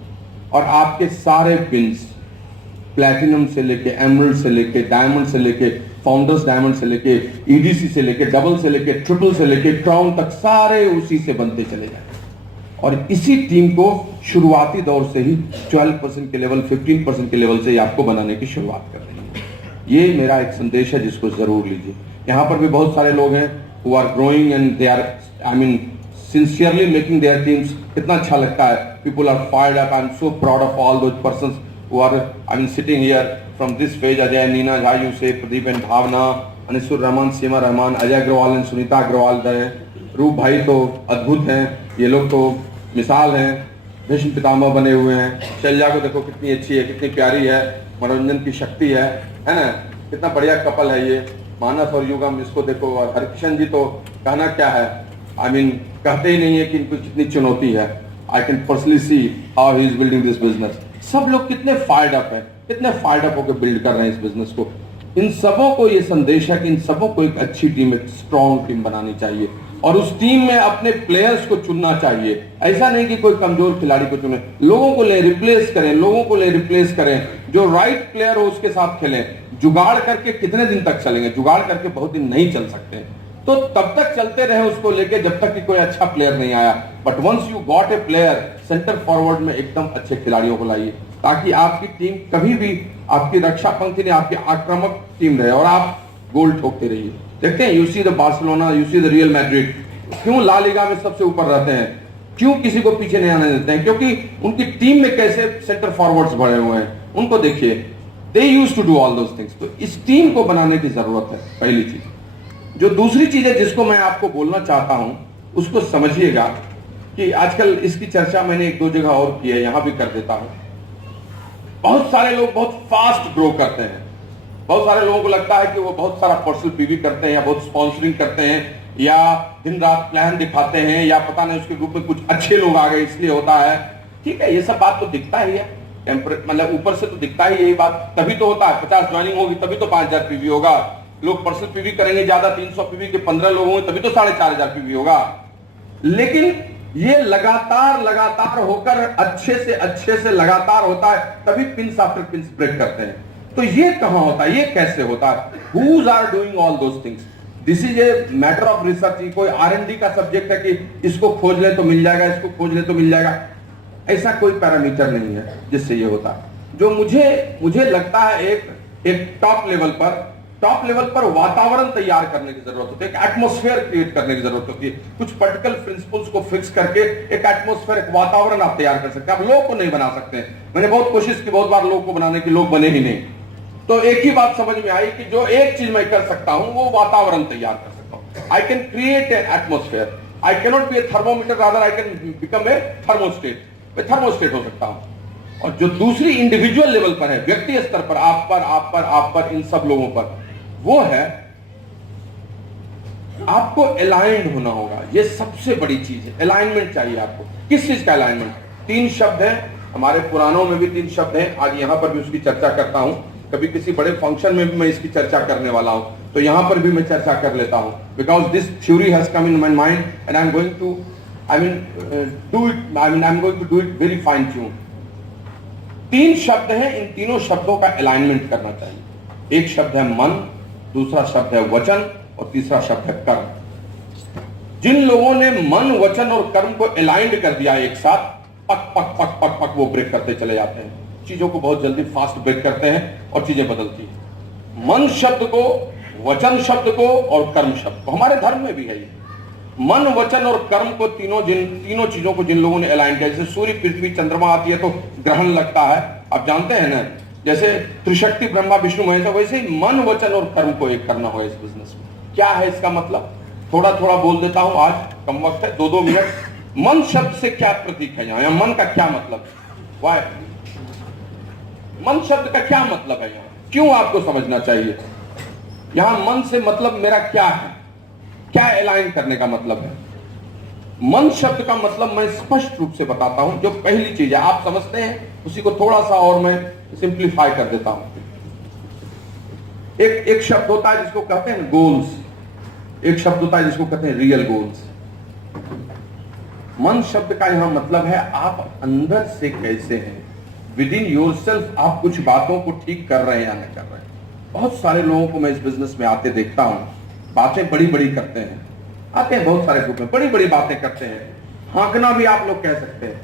और आपके सारे पिन्स, प्लैटिनम से लेके एमरल्ड से लेके डायमंड से लेके फाउंडर्स डायमंड से लेके ईडीसी से लेके डबल से लेके ट्रिपल से लेके क्राउन तक सारे उसी से बनते चले जाए। और इसी टीम को शुरुआती दौर से ही 12% के लेवल, 15% के लेवल से आपको बनाने की शुरुआत कर रही है। ये मेरा एक संदेश है जिसको जरूर लीजिए। यहाँ पर भी बहुत सारे लोग हैं who are growing and they are, I mean, sincerely making their teams। कितना अच्छा लगता है, people are fired up। I'm so proud of all those persons who are, I mean, sitting here from this page, Ajay, Nina, Jha, Yusuf, Pradeep and Bhavna, Anisur Rahman, Seema Rahman, Ajay Agrawal and Sunita Agrawal हैं। रूप भाई तो अद्भुत हैं, ये लोग तो मिसाल हैं, भीष्म पितामह बने हुए हैं। शैलजा को देखो कितनी अच्छी है, कितनी प्यारी है, मनोरंजन की शक्ति है ना, कितना बढ़िया कपल है ये, मानस और युगम। इसको देखो, और हरिकिशन जी तो कहना क्या है, I mean, कहते ही नहीं है कि इनको कितनी चुनौती है। I can personally see how he is building this business। सब लोग कितने फायर्ड अप हैं, कितने फायर्ड अप होकर बिल्ड कर रहे हैं इस बिजनेस को। इन सबों को ये संदेश है कि इन सबों को एक अच्छी टीम, एक स्ट्रॉन्ग टीम बनानी चाहिए, और उस टीम में अपने प्लेयर्स को चुनना चाहिए। ऐसा नहीं कि कोई कमजोर खिलाड़ी को चुने, लोगों को ले रिप्लेस करें, लोगों को ले रिप्लेस करें, जो राइट प्लेयर हो उसके साथ खेलें। जुगाड़ करके कितने दिन तक चलेंगे, जुगाड़ करके बहुत दिन नहीं चल सकते, तो तब तक चलते रहे उसको लेके जब तक कि कोई अच्छा प्लेयर नहीं आया। But once you got a player, centre forward में एकदम अच्छे खिलाड़ियों को लाइए, ताकि आपकी टीम कभी भी आपकी रक्षा पंक्ति नहीं, आपकी आक्रामक टीम रहे और आप गोल ठोकते रहिए। देखते हैं, you see the Barcelona, you see the real Madrid, क्यों ला लीगा में सबसे ऊपर रहते हैं, क्यों किसी को पीछे नहीं आने देते हैं? क्योंकि उनकी टीम में कैसे सेंटर फॉरवर्ड्स बढ़े हुए हैं, उनको देखिए, they used to do all those things. तो इस टीम को बनाने की जरूरत है, पहली चीज। जो दूसरी चीज है जिसको मैं आपको बोलना चाहता हूं, उसको समझिएगा कि आजकल इसकी चर्चा मैंने 1-2 जगह और की है, यहां भी कर देता हूं। बहुत सारे लोग बहुत फास्ट ग्रो करते हैं, बहुत सारे लोगों को लगता है कि वो बहुत सारा पर्सनल पीवी करते हैं, या बहुत स्पॉन्सरिंग करते हैं, या दिन रात प्लान दिखाते हैं, या पता नहीं उसके ग्रुप में कुछ अच्छे लोग आ गए इसलिए होता है। ठीक है, ये सब बात तो दिखता ही है, मतलब ऊपर से तो दिखता ही यही बात, तभी तो होता है। 50 ज्वाइनिंग होगी तभी तो 5,000 पीवी होगा, लोग पर्सनल पीवी करेंगे ज्यादा, 300 पीवी के 15 लोग होंगे तभी तो 4,500 पीवी होगा। लेकिन ये लगातार होकर अच्छे से लगातार होता है, तभी पिंस आफ्टर पिंस ब्रेक करते हैं। तो ये कहां होता है, ये कैसे होता है? Who's are doing all those things? This is a matter of research। कोई R&D का सब्जेक्ट है कि इसको खोज ले तो मिल जाएगा, इसको खोज ले तो मिल जाएगा, ऐसा कोई पैरामीटर नहीं है जिससे ये होता है। जो मुझे लगता है एक टॉप लेवल पर वातावरण तैयार करने की जरूरत होती है, एक एटमॉस्फेयर क्रिएट करने की जरूरत होती है। कुछ पर्टिकुलर प्रिंसिपल्स को फिक्स करके एक एटमॉस्फेयर, एक वातावरण आप तैयार कर सकते हैं। आप लोग को नहीं बना सकते। मैंने बहुत कोशिश की बहुत बार लोग को बनाने की, लोग बने ही नहीं। तो एक ही बात समझ में आई कि जो एक चीज मैं कर सकता हूं वो वातावरण तैयार कर सकता हूं। I can create an atmosphere. I cannot be a thermometer, rather I can become a thermostat. मैं thermostat हो सकता हूं. और जो दूसरी इंडिविजुअल लेवल पर है, व्यक्ति स्तर पर, आप पर, इन सब लोगों पर, वो है आपको अलाइंड होना होगा. ये सबसे बड़ी चीज है. अलाइनमेंट चाहिए आपको. किस चीज का अलाइनमेंट? 3 शब्द हैं हमारे पुराणों में भी, 3 शब्द हैं. आज यहां पर भी उसकी चर्चा करता हूं. कभी किसी बड़े फंक्शन में भी मैं इसकी चर्चा करने वाला हूं, तो यहां पर भी मैं चर्चा कर लेता हूं. Because this theory has come in my mind and I am going to do it very fine tune. 3 शब्द हैं. इन तीनों शब्दों का अलाइनमेंट करना चाहिए. एक शब्द है मन, दूसरा शब्द है वचन और तीसरा शब्द है कर्म. जिन लोगों ने मन, वचन और कर्म को अलाइंड कर दिया एक साथ, पक पक पक पक पक वो ब्रेक करते चले जाते हैं. चीजों को बहुत जल्दी फास्ट ब्रेक करते हैं और चीजें बदलती हैं. मन शब्द को, वचन शब्द को और कर्म शब्द को, हमारे धर्म में भी है ये. मन, वचन और कर्म को, तीनों चीजों को जिन लोगों ने अलाइन किया, जैसे सूर्य, पृथ्वी, चंद्रमा आती है तो ग्रहण लगता है, आप जानते हैं ना. जैसे त्रिशक्ति ब्रह्मा विष्णु महेश, वैसे ही मन, वचन और कर्म को एक करना हो इस बिजनेस में. क्या है इसका मतलब? थोड़ा थोड़ा बोल देता हूं, आज कम वक्त है, 2-2 मिनट. मन शब्द से क्या प्रतीक है यहाँ? मन का क्या मतलब? वाई? मन शब्द का क्या मतलब है यहाँ? क्यों आपको समझना चाहिए? यहां मन से मतलब मेरा क्या है? क्या अलाइन करने का मतलब है? मन शब्द का मतलब मैं स्पष्ट रूप से बताता हूं. जो पहली चीज है, आप समझते हैं, उसी को थोड़ा सा और मैं सिंप्लीफाई कर देता हूं. एक शब्द होता है जिसको कहते हैं गोल्स. एक शब्द होता है जिसको कहते हैं रियल गोल्स. मन शब्द का यहां मतलब है आप अंदर से कैसे हैं, विद इन योरसेल्फ आप कुछ बातों को ठीक कर रहे हैं या नहीं कर रहे हैं. बहुत सारे लोगों को मैं इस बिजनेस में आते देखता हूं, बातें बड़ी बड़ी करते हैं. आते हैं बहुत सारे ग्रुप में, बड़ी बड़ी बातें करते हैं. हाँकना भी आप लोग कह सकते हैं.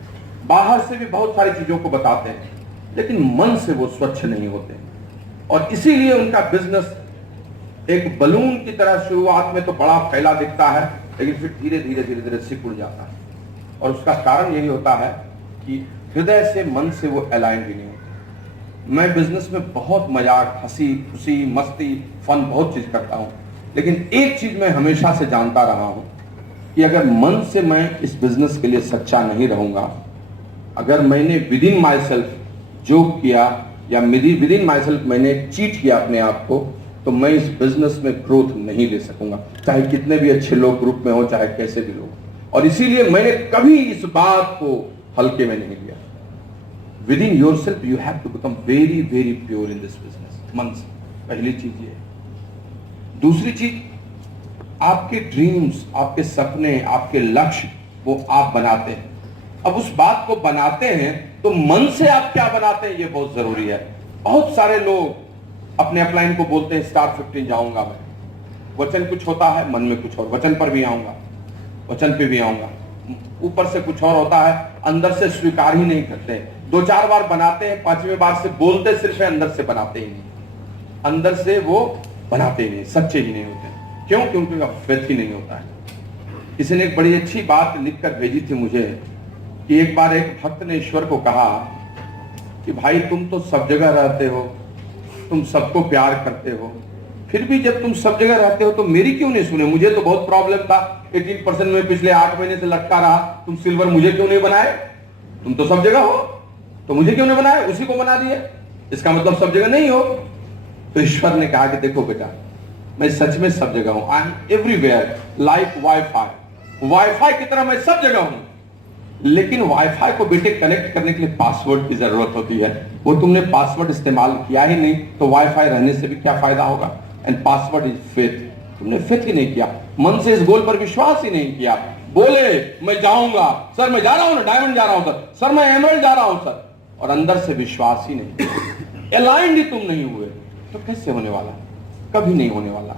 बाहर से भी बहुत सारी चीजों को बताते हैं, लेकिन मन से वो स्वच्छ नहीं होते. और इसीलिए उनका बिजनेस एक बलून की तरह शुरुआत में तो बड़ा फैला दिखता है, लेकिन फिर धीरे धीरे सिकुड़ जाता है. और उसका कारण यही होता है कि हृदय से, मन से वो अलाइन भी नहीं होते. मैं बिजनेस में बहुत मजाक, हंसी खुशी, मस्ती, फन बहुत चीज करता हूं, लेकिन एक चीज मैं हमेशा से जानता रहा हूं कि अगर मन से मैं इस बिजनेस के लिए सच्चा नहीं रहूंगा, अगर मैंने with in my self joke किया या विद इन माई सेल्फ मैंने चीट किया अपने आप को, तो मैं इस बिजनेस में ग्रोथ नहीं ले सकूंगा, चाहे कितने भी अच्छे लोग ग्रुप में हो, चाहे कैसे भी लोग. और इसीलिए मैंने कभी इस बात को हल्के में नहीं लिया. Within yourself you have to become very very pure in this business. मन से पहली चीज ये. दूसरी चीज, आपके ड्रीम्स, आपके सपने, आपके लक्ष्य वो आप बनाते हैं. अब उस बात को बनाते हैं तो मन से आप क्या बनाते हैं ये बहुत जरूरी है. बहुत सारे लोग अपने अपलाइन को बोलते हैं स्टार 15 जाऊंगा मैं. वचन कुछ होता है, मन में कुछ और. वचन पर भी आऊंगा, वचन पे भी आऊंगा. ऊपर से कुछ और होता है, अंदर से स्वीकार ही नहीं करते. 2-4 बार बनाते हैं, 5वें बार से बोलते सिर्फ है, अंदर से बनाते ही नहीं. अंदर से वो बनाते ही नहीं, सच्चे ही नहीं होते. क्यों? क्योंकि उनका फेथ ही नहीं होता है. किसी ने एक बड़ी अच्छी बात लिखकर भेजी थी मुझे कि एक बार एक भक्त ने ईश्वर को कहा कि भाई तुम तो सब जगह रहते हो, तुम सबको प्यार करते हो, फिर भी जब तुम सब जगह रहते हो तो मेरी क्यों नहीं सुने? मुझे तो बहुत प्रॉब्लम था, 18% में पिछले 8 महीने से लटका रहा. तुम सिल्वर मुझे क्यों नहीं बनाए? तुम तो सब जगह हो, तो मुझे क्यों नहीं बनाए? उसी को बना दिए. इसका मतलब सब जगह नहीं हो. तो ईश्वर ने कहा कि देखो बेटा, मैं सच में सब जगह हूं. I am everywhere like wifi. Wifi की तरह मैं सब जगह हूं, लेकिन वाईफाई को बेटे कनेक्ट करने के लिए पासवर्ड की जरूरत होती है. वो तुमने पासवर्ड इस्तेमाल किया ही नहीं, तो वाईफाई रहने से भी क्या फायदा होगा? And password is faith. तुमने फेथ ही नहीं किया, मन से इस गोल पर विश्वास ही नहीं किया. बोले मैं जाऊंगा सर, मैं जा रहा हूं ना, डायमंड जा रहा हूं सर, सर मैं एमरल्ड जा रहा हूं सर, और अंदर से विश्वास ही नहीं, अलाइंड ही तुम नहीं हुए, तो कैसे होने वाला? कभी नहीं होने वाला.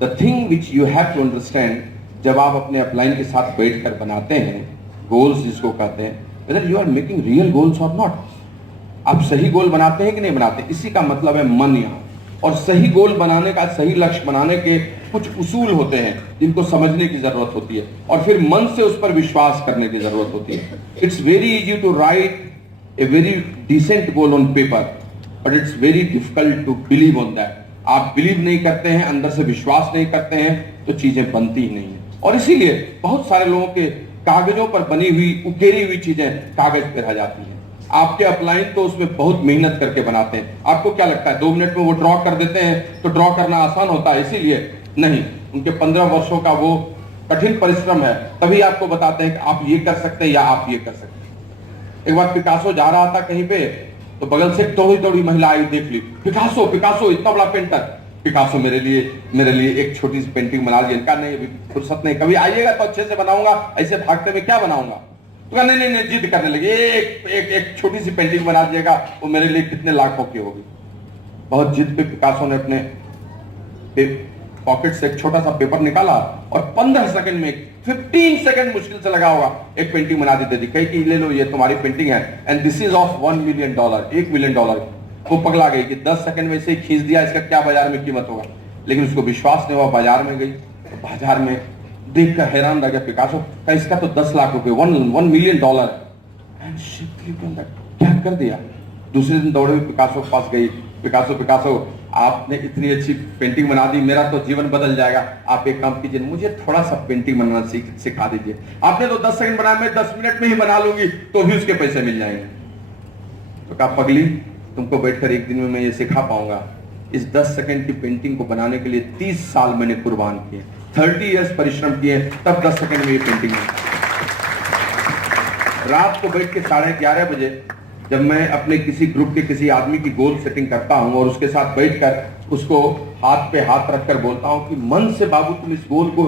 The thing which you have to understand, जब आप अपने अपलाइन के साथ बैठकर बनाते हैं गोल्स जिसको कहते हैं, whether you are making real goals और नॉट. आप सही गोल बनाते हैं कि नहीं बनाते? इसी का मतलब है मन यहाँ. और सही गोल बनाने का, सही लक्ष्य बनाने के कुछ उसूल होते हैं जिनको समझने की जरूरत होती है, और फिर मन से उस पर विश्वास करने की जरूरत होती है. It's very easy to write a very decent goal on paper, but it's very difficult to believe on that. आप बिलीव नहीं करते हैं, अंदर से विश्वास नहीं करते हैं, तो चीजें बनती ही नहीं है। और इसीलिए बहुत सारे लोगों के कागजों पर बनी हुई उकेरी हुई चीजें कागज पे रह जाती हैं। आपके अपलाइन तो उसमें बहुत मेहनत करके बनाते हैं। आपको क्या लगता है 2 मिनट में वो ड्रॉ कर देते हैं तो ड्रॉ करना आसान होता है? इसीलिए नहीं, उनके 15 वर्षों का वो कठिन परिश्रम है, तभी आपको बताते हैं कि आप ये कर सकते हैं या आप ये कर सकते हैं। एक बार पिकासो जा रहा था कहीं पे, तो बगल से दौड़ी दौड़ी महिला आई, देख ली, पिकासो पिकासो इतना बड़ा पेंटर, पिकासो मेरे लिए एक छोटी सी पेंटिंग बना लीजिए। इनका नहीं, अभी फुर्सत नहीं, कभी आइएगा तो अच्छे से बनाऊंगा, ऐसे भागते में क्या बनाऊंगा? तो नहीं नहीं नहीं, जिद करने लगे, एक छोटी सी पेंटिंग बना दीजिएगा, वो मेरे लिए कितने लाखों की होगी। बहुत जिद पे पिकासो ने अपने पॉकेट से एक छोटा सा पेपर निकाला और 15 सेकंड में, 15 सेकंड मुश्किल से लगा होगा, एक पेंटिंग बना दी, दे दी, कही कि ले लो, ये तुम्हारी पेंटिंग है, and this is of $1 million, $1 million. वो पगला गई कि 10 सेकंड में इसे खींच दिया, इसका क्या बाजार में कीमत होगा। लेकिन उसको विश्वास नहीं हुआ, बाजार में गई, तो बाजार में देखकर हैरान रह गया पिकासो का, इसका तो 10 लाख रुपए, $1 million. And she clicked on that, क्या कर दिया। दूसरे दिन दौड़े हुए पिकासो के पास गई, पिकासो आपने इतनी अच्छी पेंटिंग बना दी, मेरा तो जीवन बदल जाएगा। आप एक काम कीजिए, मुझे थोड़ा सा पेंटिंग बनाना सिखा दीजिए। आपने तो 10 सेकंड बनाया, मैं 10 मिनट में ही बना लूंगी, तो भी उसके पैसे मिल जाएंगे। तो कहा, पगली, तुमको बैठकर एक दिन में मैं ये सिखा पाऊंगा? इस 10 सेकंड की पेंटिंग को बनाने के लिए 30 साल मैंने कुर्बान किए, 30 इयर्स परिश्रम किए, तब 10 सेकंड में ये पेंटिंग बनी। रात को बैठ के 11:30 बजे जब मैं अपने किसी ग्रुप के किसी आदमी की गोल सेटिंग करता हूं और उसके साथ बैठकर उसको हाथ पे हाथ रखकर बोलता हूं कि मन से बाबू तुम इस गोल को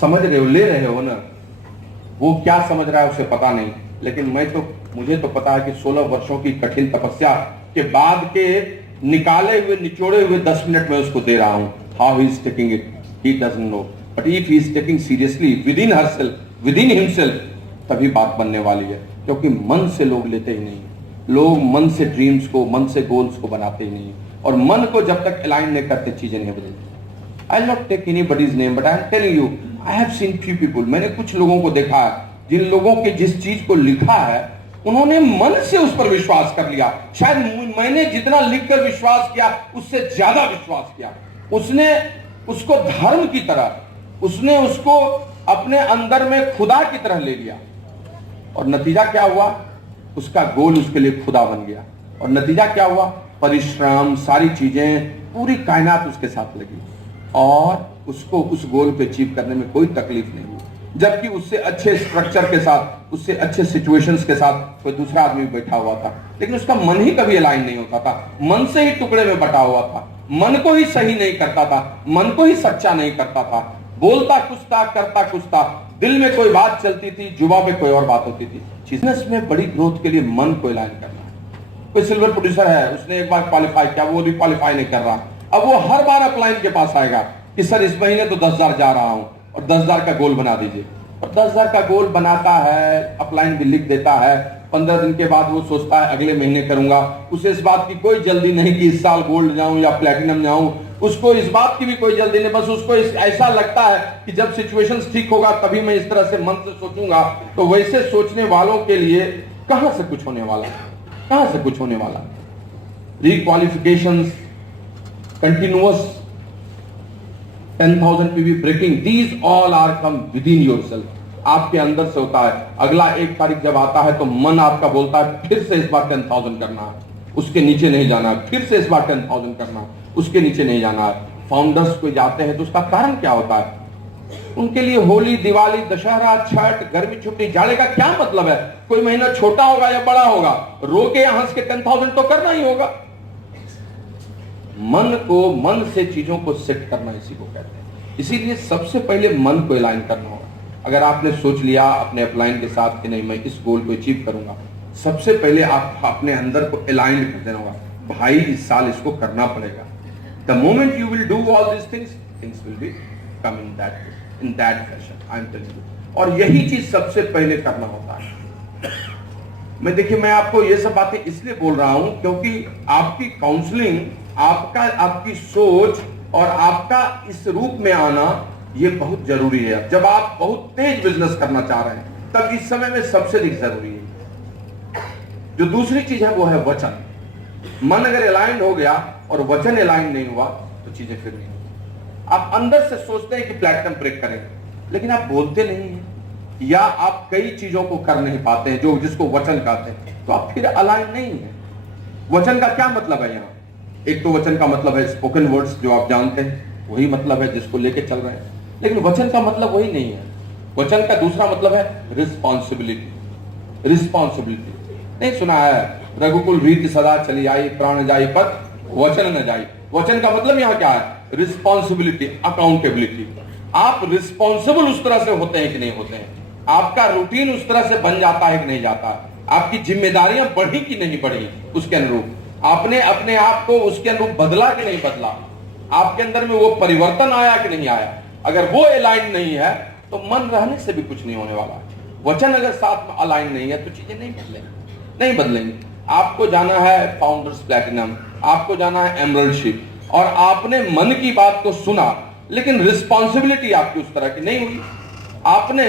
समझ रहे हो, ले रहे हो ना, वो क्या समझ रहा है उसे पता नहीं, लेकिन मुझे तो पता है कि 16 वर्षों की कठिन तपस्या के बाद के निकाले हुए निचोड़े हुए 10 मिनट में उसको दे रहा हूं। How he is taking it, he doesn't know, but if he is taking seriously within herself, within himself, तभी बात बनने वाली है। क्योंकि मन से लोग लेते ही नहीं, लोग मन से ड्रीम्स को, मन से गोल्स को बनाते ही नहीं, और मन को जब तक अलाइन नहीं करते चीजें नहीं बदलती। I not take anybody's name, but I am telling you, I have seen few people, मैंने कुछ लोगों को देखा है, जिन लोगों के जिस चीज को लिखा है उन्होंने मन से उस पर विश्वास कर लिया। शायद मैंने जितना लिखकर विश्वास किया उससे ज्यादा विश्वास किया। उसने उसको धर्म की तरह, उसने उसको अपने अंदर में खुदा की तरह ले लिया, और नतीजा क्या हुआ? उसका गोल उसके लिए खुदा बन गया। और नतीजा क्या हुआ? परिश्रम, सारी चीजें, पूरी कायनात उसके साथ लगी, और उसको उस गोल को अचीव करने में कोई तकलीफ नहीं हुई। जबकि उससे अच्छे स्ट्रक्चर के साथ, उससे अच्छे सिचुएशंस के साथ कोई दूसरा आदमी बैठा हुआ था, लेकिन उसका मन ही कभी अलाइन नहीं होता था, मन से ही टुकड़े में बटा हुआ था, मन को ही सही नहीं करता था, मन को ही सच्चा नहीं करता था, बोलता कुछ था, करता कुछ था, दिल में कोई बात चलती थी, जुबान पे कोई और बात होती थी। बिजनेस में बड़ी ग्रोथ के लिए मन को अलाइन करना है। कोई सिल्वर प्रोड्यूसर है, उसने एक बार क्वालिफाई किया, वो भी क्वालिफाई नहीं कर रहा, अब वो हर बार अपलाइन के पास आएगा कि सर इस महीने तो 10,000 जा रहा हूं और 10,000 का गोल बना दीजिए। और 10,000 का गोल बनाता है, अपलाइन भी लिख देता है, 15 दिन के बाद वो सोचता है अगले महीने करूंगा। उसे इस बात की कोई जल्दी नहीं कि इस साल गोल्ड जाऊं या प्लेटिनम जाऊं, उसको इस बात की भी कोई जल्दी नहीं, बस उसको ऐसा लगता है कि जब सिचुएशंस ठीक होगा तभी मैं इस तरह से मन से सोचूंगा। तो वैसे सोचने वालों के लिए कहां से कुछ होने वाला, कहां से कुछ होने वाला? Requalifications, continuous 10,000 PB breaking, these all are come within yourself. आपके अंदर से होता है। अगला 1 तारीख जब आता है तो मन आपका बोलता है फिर से इस बार 10,000 करना है, उसके नीचे नहीं जाना है, फिर से इस बार 10,000 करना है, उसके नीचे नहीं जाना है। फाउंडर्स को जाते हैं तो उसका कारण क्या होता है? उनके लिए होली, दिवाली, दशहरा, छठ, गर्मी छुट्टी, जाड़े का क्या मतलब है? कोई महीना छोटा होगा या बड़ा होगा, रो के हंस के 10,000 तो करना ही होगा। मन को, मन से चीजों को सेट करना इसी को कहते हैं। इसीलिए सबसे पहले मन को अलाइन करना होगा। अगर आपने सोच लिया अपने अपलाइन के साथ कि नहीं मैं इस गोल को अचीव करूंगा, सबसे पहले आप अपने अंदर को अलाइन कर देना होगा, भाई इस साल इसको करना पड़ेगा। The moment you will do all this things will B come in that fashion, I am telling you. और यही चीज सबसे पहले करना होता है। मैं आपको ये सब बातें इसलिए बोल रहा हूं क्योंकि आपकी काउंसलिंग, आपकी सोच और आपका इस रूप में आना ये बहुत जरूरी है। जब आप बहुत तेज बिजनेस करना चाह रहे हैं तब इस समय में सबसे अधिक जरूरी है। जो दूसरी चीज है वो है वचन। मन अगर अलाइन हो गया और वचन अलाइन नहीं हुआ तो तो चीजें फिर नहीं होती। आप अंदर से सोचते हैं कि प्लेटफॉर्म ब्रेक करें, लेकिन आप बोलते नहीं हैं, या आप कई चीजों को कर नहीं पाते हैं जो जिसको वचन कहते हैं, तो आप फिर अलाइन नहीं है। वचन का क्या मतलब है यहाँ? एक तो वचन का मतलब है स्पोकन वर्ड्स जो आप जानते हैं, वही मतलब है जिसको लेके चल रहे हैं, लेकिन वचन का मतलब वही नहीं है। वचन का दूसरा मतलब है रिस्पॉन्सिबिलिटी। रिस्पॉन्सिबिलिटी नहीं सुना है, रघुकुल रीति सदा चली आई, प्राण जाई पर वचन न जाई। वचन का मतलब यहाँ क्या है? Responsibility, accountability. आप रिस्पॉन्सिबल उस तरह से होते हैं कि नहीं होते हैं, आपका रूटीन उस तरह से बन जाता है कि नहीं जाता, आपकी जिम्मेदारियां बढ़ी कि नहीं बढ़ी उसके अनुरूप, आपने अपने आप को उसके अनुरूप बदला कि नहीं बदला, आपके अंदर में वो परिवर्तन आया कि नहीं आया। अगर वो अलाइन नहीं है तो मन रहने से भी कुछ नहीं होने वाला। वचन अगर साथ में अलाइन नहीं है तो चीजें नहीं बदलेंगी। आपको जाना है फाउंडर्स प्लैटिनम, आपको जाना है एमरल्डशिप, और आपने मन की बात को सुना, लेकिन रिस्पॉन्सिबिलिटी आपकी उस तरह की नहीं हुई। आपने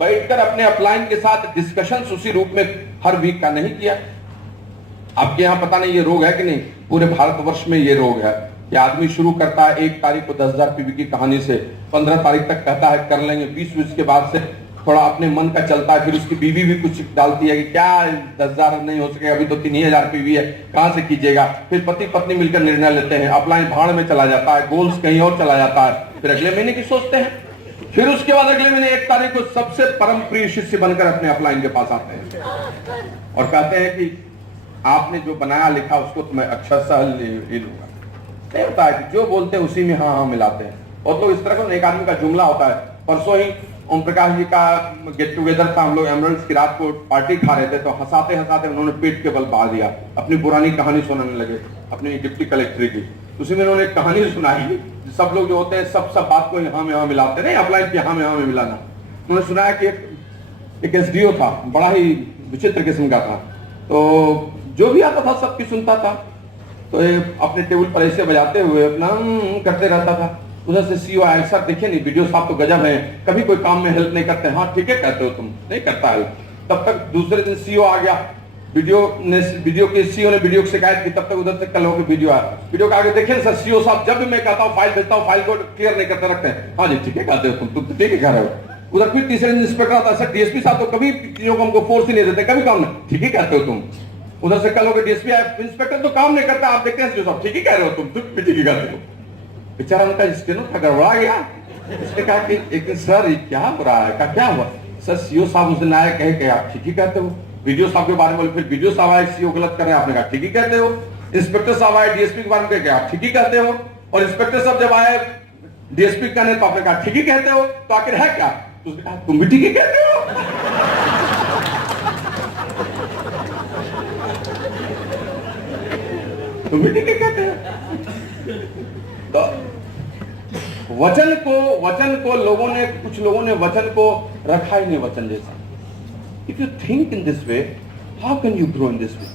बैठकर अपने अपलाइन के साथ डिस्कशंस उसी रूप में हर वीक का नहीं किया। आपके यहां पता नहीं ये रोग है कि नहीं, पूरे भारतवर्ष में ये रोग है कि आदमी शुरू करता है 1 तारीख को 10,000 पीवी की कहानी से, 15 तारीख तक कहता है कर लेंगे, 20 के बाद से थोड़ा अपने मन का चलता है, फिर उसकी बीवी भी कुछ डालती है कि क्या 10,000 नहीं हो सके, अभी तो 3,000 पीवी है, कहां से कीजिएगा। फिर पति पत्नी मिलकर निर्णय लेते हैं, अपलाइन भाड़ में चला जाता है, गोल्स कहीं और चला जाता है, फिर अगले महीने की सोचते हैं, फिर उसके बाद अगले महीने 1 तारीख को सबसे परम प्रिय शिष्य बनकर अपने अपलाइन के पास आते हैं और कहते हैं कि आपने जो बनाया लिखा उसको तो मैं अक्षरशः ले लूंगा। नहीं होता है कि जो बोलते हैं उसी में हाँ हाँ मिलाते हैं। और तो इस तरह का एक आदमी का जुमला होता है। परसों ही ओम प्रकाश जी का गेट टुगेदर था, हम लोग एमरल्ड्स की रात को पार्टी खा रहे थे, तो हंसाते हंसाते उन्होंने पेट के बल बहा दिया, अपनी पुरानी कहानी सुनाने लगे अपनी डिप्टी कलेक्टर की। उसी में उन्होंने एक कहानी सुनाई, सब लोग जो होते हैं सब बात को यहाँ में यहाँ मिलाते नहीं, अपलाइन के यहाँ में मिलाना। उन्होंने सुनाया कि एक SDO था, बड़ा ही विचित्र किस्म का था, तो जो भी आता था सबकी सुनता था, तो अपने टेबल पर ऐसे बजाते हुए अपना करते रहता था। उधर से CEO आया, सर देखिए नहीं वीडियो साहब तो गजब है, कभी कोई काम में हेल्प नहीं करते। हाँ ठीक है कहते हो तुम, नहीं करता हेल्प। तब तक दूसरे दिन CEO आ गया, वीडियो के CEO ने वीडियो की शिकायत की, तब तक उधर से कल होकर वीडियो आया, वीडियो के आगे देखे सर CEO साहब जब भी मैं कहता हूँ फाइल भेजता हूँ फाइल को क्लियर नहीं करते रखते हैं। हाँ जी ठीक है कहते हो तुम तो ठीक है कह रहे हो। उधर फिर तीसरे दिन इंस्पेक्टर आता है, सर DSP साहब तो कभी चीजों को हमको फोर्स ही नहीं देते, कभी काम नहीं, ठीक है कहते हो तुम। उधर से कल होकर DSP आया, इंस्पेक्टर तो काम नहीं करता, आप देखते हैं CEO साहब ठीक ही कह रहे हो तुम भी ठीक ही कहते हो। बेचारा उनका स्टेनो था गड़बड़ा गया। उसने कहा कि एक सर ये क्या हो रहा है, क्या हुआ? सर CEO साहब उस दिन आए, कहे आप ठीक ही कहते हो। वीडियो साहब के बारे में बोले, फिर वीडियो साहब आए CEO गलत कर रहे हैं, आपने कहा ठीक ही कहते हो। इंस्पेक्टर साहब आए DSP के बारे में कहे आप ठीक ही कहते हो, और इंस्पेक्टर साहब जब आए DSP कहने तो आपने कहा ठीक ही कहते हो, तो आखिर है क्या? उसने कहा तुम भी ठीक ही कहते हो। तुम भी ठीक ही कहते हो। तो वचन को कुछ लोगों ने वचन को रखा ही नहीं वचन जैसा। If you think in this way, how can you grow in this वे?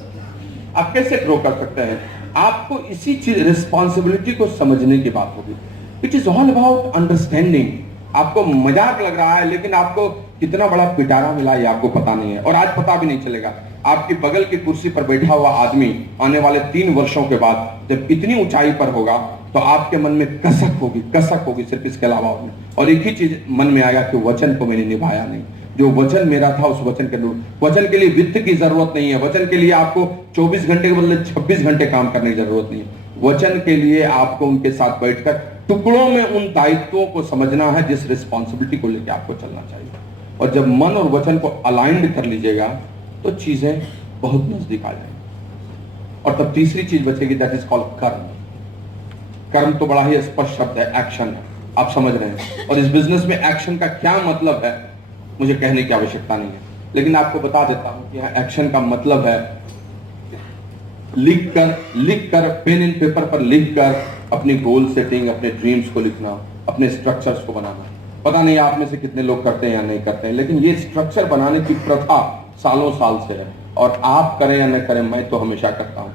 आप कैसे ग्रो कर सकते हैं? आपको इसी चीज रिस्पॉन्सिबिलिटी को समझने की बात होगी। It is all about understanding. आपको मजाक लग रहा है, लेकिन आपको कितना बड़ा पिटारा मिला ये आपको पता नहीं है, और आज पता भी नहीं चलेगा। आपकी बगल की कुर्सी पर बैठा हुआ आदमी आने वाले 3 वर्षों के बाद जब इतनी ऊंचाई पर होगा तो आपके मन में कसक होगी सिर्फ इसके अलावा। और एक ही चीज मन में आएगा कि वचन को मैंने निभाया नहीं, जो वचन मेरा था उस वचन के अनुरूप। वचन के लिए वित्त की जरूरत नहीं है, वचन के लिए आपको 24 घंटे के बदले 26 घंटे काम करने की जरूरत नहीं है। वचन के लिए आपको उनके साथ बैठकर टुकड़ों में उन दायित्वों को समझना है जिस रिस्पॉन्सिबिलिटी को लेकर आपको चलना चाहिए। और जब मन और वचन को अलाइंड कर लीजिएगा तो चीजें बहुत नजदीक आ जाएंगी। और तब तीसरी चीज बचेगी, दैट इज कॉल्ड कर्म। कर्म तो बड़ा ही स्पष्ट शब्द है, एक्शन है, आप समझ रहे हैं। और इस बिजनेस में एक्शन का क्या मतलब है मुझे कहने की आवश्यकता नहीं है, लेकिन आपको बता देता हूं कि यहाँ एक्शन का मतलब है लिख कर पेन एंड पेपर पर लिख कर अपनी गोल सेटिंग, अपने ड्रीम्स को लिखना, अपने स्ट्रक्चर्स को बनाना। पता नहीं आप में से कितने लोग करते हैं या नहीं करते हैं, लेकिन ये स्ट्रक्चर बनाने की प्रथा सालों साल से है, और आप करें या न करें मैं तो हमेशा करता हूं।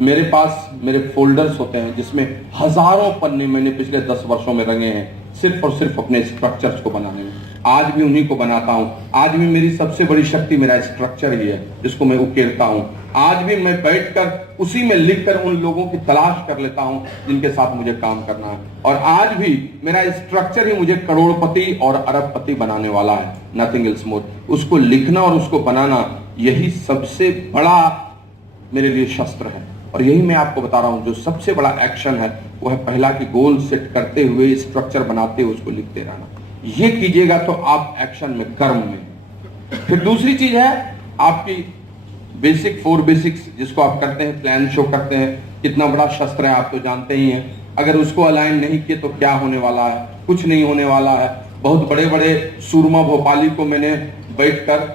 मेरे पास मेरे फोल्डर्स होते हैं जिसमें हजारों पन्ने मैंने पिछले 10 वर्षों में रंगे हैं सिर्फ और सिर्फ अपने स्ट्रक्चर्स को बनाने में। आज भी उन्हीं को बनाता हूं। आज भी मेरी सबसे बड़ी शक्ति मेरा स्ट्रक्चर ही है जिसको मैं उकेरता हूं। आज भी मैं बैठकर उसी में लिखकर उन लोगों की तलाश कर लेता हूं जिनके साथ मुझे काम करना है। और आज भी मेरा स्ट्रक्चर ही मुझे करोड़पति और अरबपति बनाने वाला है, नथिंग एल्स मोर। उसको लिखना और उसको बनाना, यही सबसे बड़ा मेरे लिए शस्त्र है। और यही मैं आपको बता रहा हूं, जो सबसे बड़ा एक्शन है वो है पहला कि गोल सेट करते हुए, स्ट्रक्चर बनाते हुए उसको लिखते रहना। ये कीजिएगा तो आप एक्शन में, कर्म में। फिर दूसरी चीज है आपकी बेसिक, 4 बेसिक्स जिसको आप करते हैं, प्लान शो करते हैं। कितना बड़ा शस्त्र है आप तो जानते ही हैं। अगर उसको अलाइन नहीं किए तो क्या होने वाला है? कुछ नहीं होने वाला है। बहुत बड़े बड़े सूरमा भोपाली को मैंने बैठकर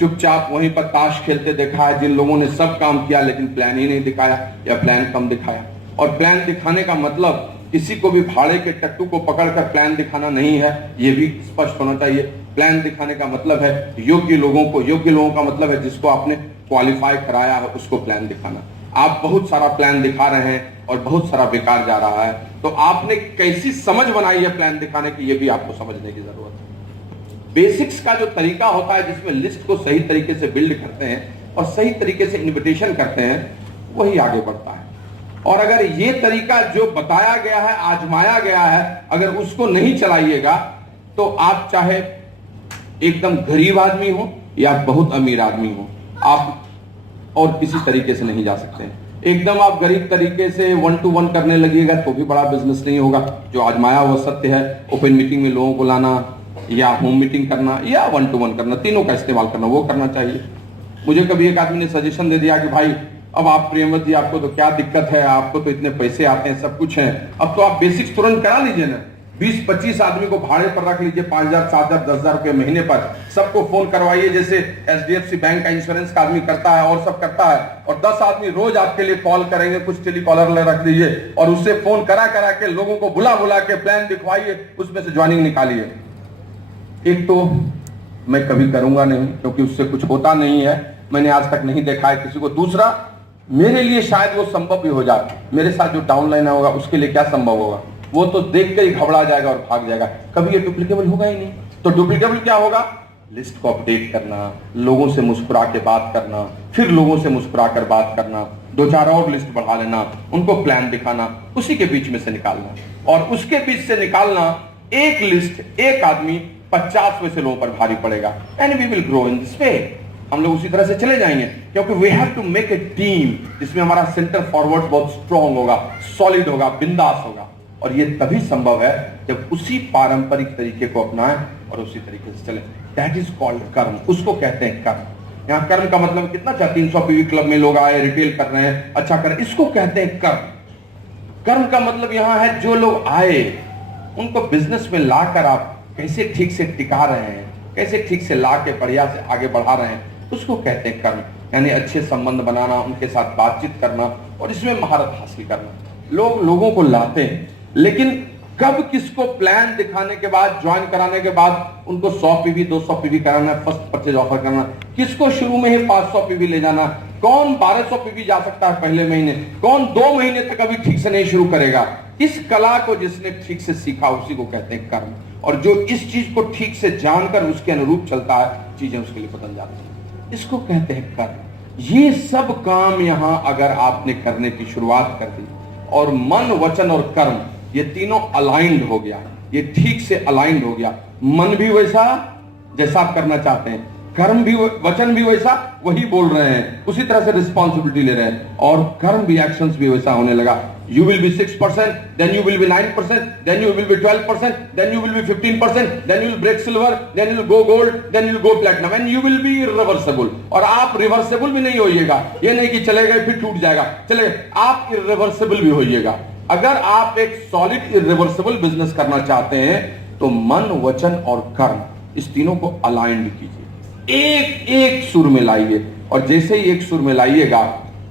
चुपचाप वहीं पर ताश खेलते देखा है, जिन लोगों ने सब काम किया लेकिन प्लान ही नहीं दिखाया या प्लान कम दिखाया। और प्लान दिखाने का मतलब किसी को भी भाड़े के टट्टू को पकड़कर प्लान दिखाना नहीं है, यह भी स्पष्ट होना चाहिए। प्लान दिखाने का मतलब है योग्य लोगों को, योग्य लोगों का मतलब है जिसको आपने क्वालिफाई कराया है, उसको प्लान दिखाना। आप बहुत सारा प्लान दिखा रहे हैं और बहुत सारा बेकार जा रहा है, तो आपने कैसी समझ बनाई है प्लान दिखाने की, यह भी आपको समझने की जरूरत है। बेसिक्स का जो तरीका होता है जिसमें लिस्ट को सही तरीके से बिल्ड करते हैं और सही तरीके से इन्विटेशन करते हैं, वही आगे बढ़ता है। और अगर ये तरीका जो बताया गया है, आजमाया गया है, अगर उसको नहीं चलाइएगा तो आप चाहे एकदम गरीब आदमी हो या बहुत अमीर आदमी हो, आप और किसी तरीके से नहीं जा सकते हैं। एकदम आप गरीब तरीके से 1 to 1 करने लगिएगा तो भी बड़ा बिजनेस नहीं होगा। जो आजमाया हुआ सत्य है, ओपन मीटिंग में लोगों को लाना या होम मीटिंग करना या 1 to 1 करना, तीनों का इस्तेमाल करना, वो करना चाहिए। मुझे कभी एक आदमी ने सजेशन दे दिया कि भाई अब आप प्रेमवत जी, आपको तो क्या दिक्कत है, आपको तो इतने पैसे आते हैं, सब कुछ है, अब तो आप बेसिक्स तुरंत करा लीजिए ना। 20-25 आदमी को भाड़े पर रख लीजिए, 5,000, 7,000, 10,000 रुपए महीने पर। सबको फोन करवाइए जैसे HDFC बैंक का इंश्योरेंस का आदमी करता है और सब करता है। और 10 आदमी रोज आपके लिए कॉल करेंगे, कुछ टेलीकॉलर रख दीजिए और उससे फोन करा करा के लोगों को बुला बुला के प्लान दिखवाइए, उसमें से ज्वाइनिंग निकालिए। एक तो मैं कभी करूंगा नहीं क्योंकि उससे कुछ होता नहीं है, मैंने आज तक नहीं देखा है किसी को। दूसरा, मेरे लिए शायद वो संभव भी हो जाए, मेरे साथ जो डाउनलाइन होगा उसके लिए क्या संभव होगा? वो तो देख कर ही घबरा जाएगा और भाग जाएगा। कभी ये डुप्लीकेबल होगा ही नहीं। तो डुप्लीकेबल क्या होगा? लिस्ट को अपडेट करना, लोगों से मुस्कुरा के बात करना, फिर लोगों से मुस्कुरा कर बात करना, 2-4 और लिस्ट बढ़ा लेना, उनको प्लान दिखाना, उसी के बीच में से निकालना। और उसके बीच से निकालना एक लिस्ट, एक आदमी 50 में से लोगों पर भारी पड़ेगा। And we will grow in this way. हम लोग उसी तरह से चले जाएंगे क्योंकि we have to make a team जिसमें हमारा सेंटर फॉरवर्ड बहुत स्ट्रांग होगा, सॉलिड होगा, बिंदास होगा। और ये तभी संभव है जब उसी पारंपरिक तरीके को अपनाएं और उसी तरीके से चलें। दैट इज कॉल्ड कर्म, उसको कहते हैं कर्म। यहाँ कर्म का मतलब कितना अच्छा, 300 पीवी क्लब में लोग आए, रिटेल कर रहे हैं, अच्छा कर, इसको कहते हैं कर्म। कर्म का मतलब यहाँ है जो लोग आए उनको बिजनेस में लाकर आप कैसे ठीक से टिका रहे हैं, कैसे ठीक से ला के बढ़िया से आगे बढ़ा रहे हैं, उसको कहते हैं कर्म। यानी अच्छे संबंध बनाना, उनके साथ बातचीत करना और इसमें महारत हासिल करना। लोग लोगों को लाते हैं, लेकिन कब किसको प्लान दिखाने के बाद, ज्वाइन कराने के बाद उनको 100 पीवी 200 पीवी कराना, फर्स्ट परचेज ऑफर करना, किसको शुरू में ही 500 पीवी ले जाना, कौन 1200 पीवी जा सकता है पहले महीने, कौन 2 महीने तक अभी ठीक से नहीं शुरू करेगा, इस कला को जिसने ठीक से सीखा उसी को कहते हैं कर्म। और जो इस चीज को ठीक से जानकर उसके अनुरूप चलता है, चीजें उसके लिए बदल जाती हैं, इसको कहते हैं कर्म। ये सब काम यहां अगर आपने करने की शुरुआत कर दी और मन, वचन और कर्म ये तीनों अलाइंड हो गया, ये ठीक से अलाइंड हो गया। मन भी वैसा जैसा आप करना चाहते हैं, कर्म भी, वचन भी वैसा, वही बोल रहे हैं, उसी तरह से रिस्पॉन्सिबिलिटी ले रहे हैं, और कर्म भी, एक्शंस भी वैसा होने लगा। You will be 6%, then you will be 9%, then you will be 12%, then you will be 15%, then you will break silver, then you will go gold, then you will go platinum, and you will be irreversible। और आप रिवर्सेबल भी नहीं होइएगा, ये नहीं कि चले गए फिर टूट जाएगा, चले, आप इर्रिवर्सिबल भी होइएगा। अगर आप एक सॉलिड इर्रिवर्सिबल बिजनेस करना चाहते हैं तो मन, वचन और कर्म इस तीनों को अलाइंड कीजिए, एक एक सुर में लाइए। और जैसे ही एक सुर में लाइएगा,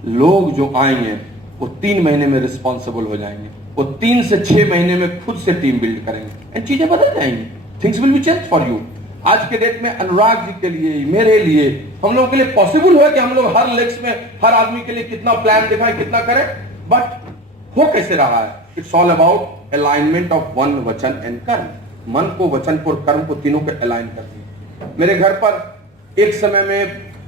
लोग जो आएंगे वो 3 महीने में रिस्पॉन्सिबल हो जाएंगे, वो 3 से 6 महीने में खुद से टीम बिल्ड करेंगे, एंड चीजें बदल जाएंगी। Things will be change for you. आज के डेट में अनुराग जी के लिए, मेरे लिए, हम लोगों के लिए पॉसिबल है कि हम लोग हर लेक्स में हर आदमी के लिए कितना प्लान दिखाएं, कितना करें, बट हो कैसे रहा है? It's all about alignment of one, वचन एंड कर्म। मन को, वचन को और कर्म को, तीनों को अलाइन करती है। मेरे घर पर एक समय में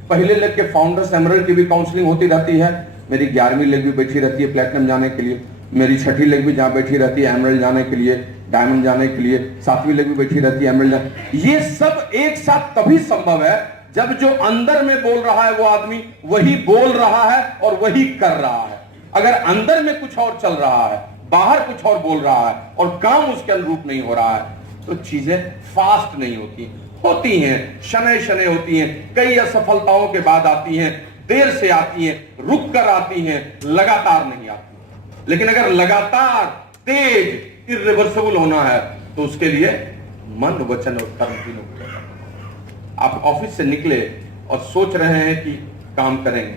पहले लेग के फाउंडर्स एमरल्ड की भी काउंसलिंग होती रहती है, मेरी 11वीं लेग भी बैठी रहती है प्लेटिनम जाने के लिए, मेरी 6ठी लेग भी जहाँ बैठी रहती है एमरल्ड जाने के लिए, डायमंड जाने के लिए, 7वीं लेग भी बैठी रहती है एमरल्ड जाने। ये सब एक साथ तभी संभव है जब जो अंदर में बोल रहा है वो आदमी वही बोल रहा है और वही कर रहा है। अगर अंदर में कुछ और चल रहा है, बाहर कुछ और बोल रहा है और काम उसके अनुरूप नहीं हो रहा है, तो चीजें फास्ट नहीं होती हैं, शनै शनै होती हैं, कई असफलताओं के बाद आती हैं, देर से आती हैं, रुक कर आती हैं, लगातार नहीं आती। लेकिन अगर लगातार तेज इर्रिवर्सिबल होना है तो उसके लिए मन, वचन और कर्म तीनों को करना। आप ऑफिस से निकले और सोच रहे हैं कि काम करेंगे,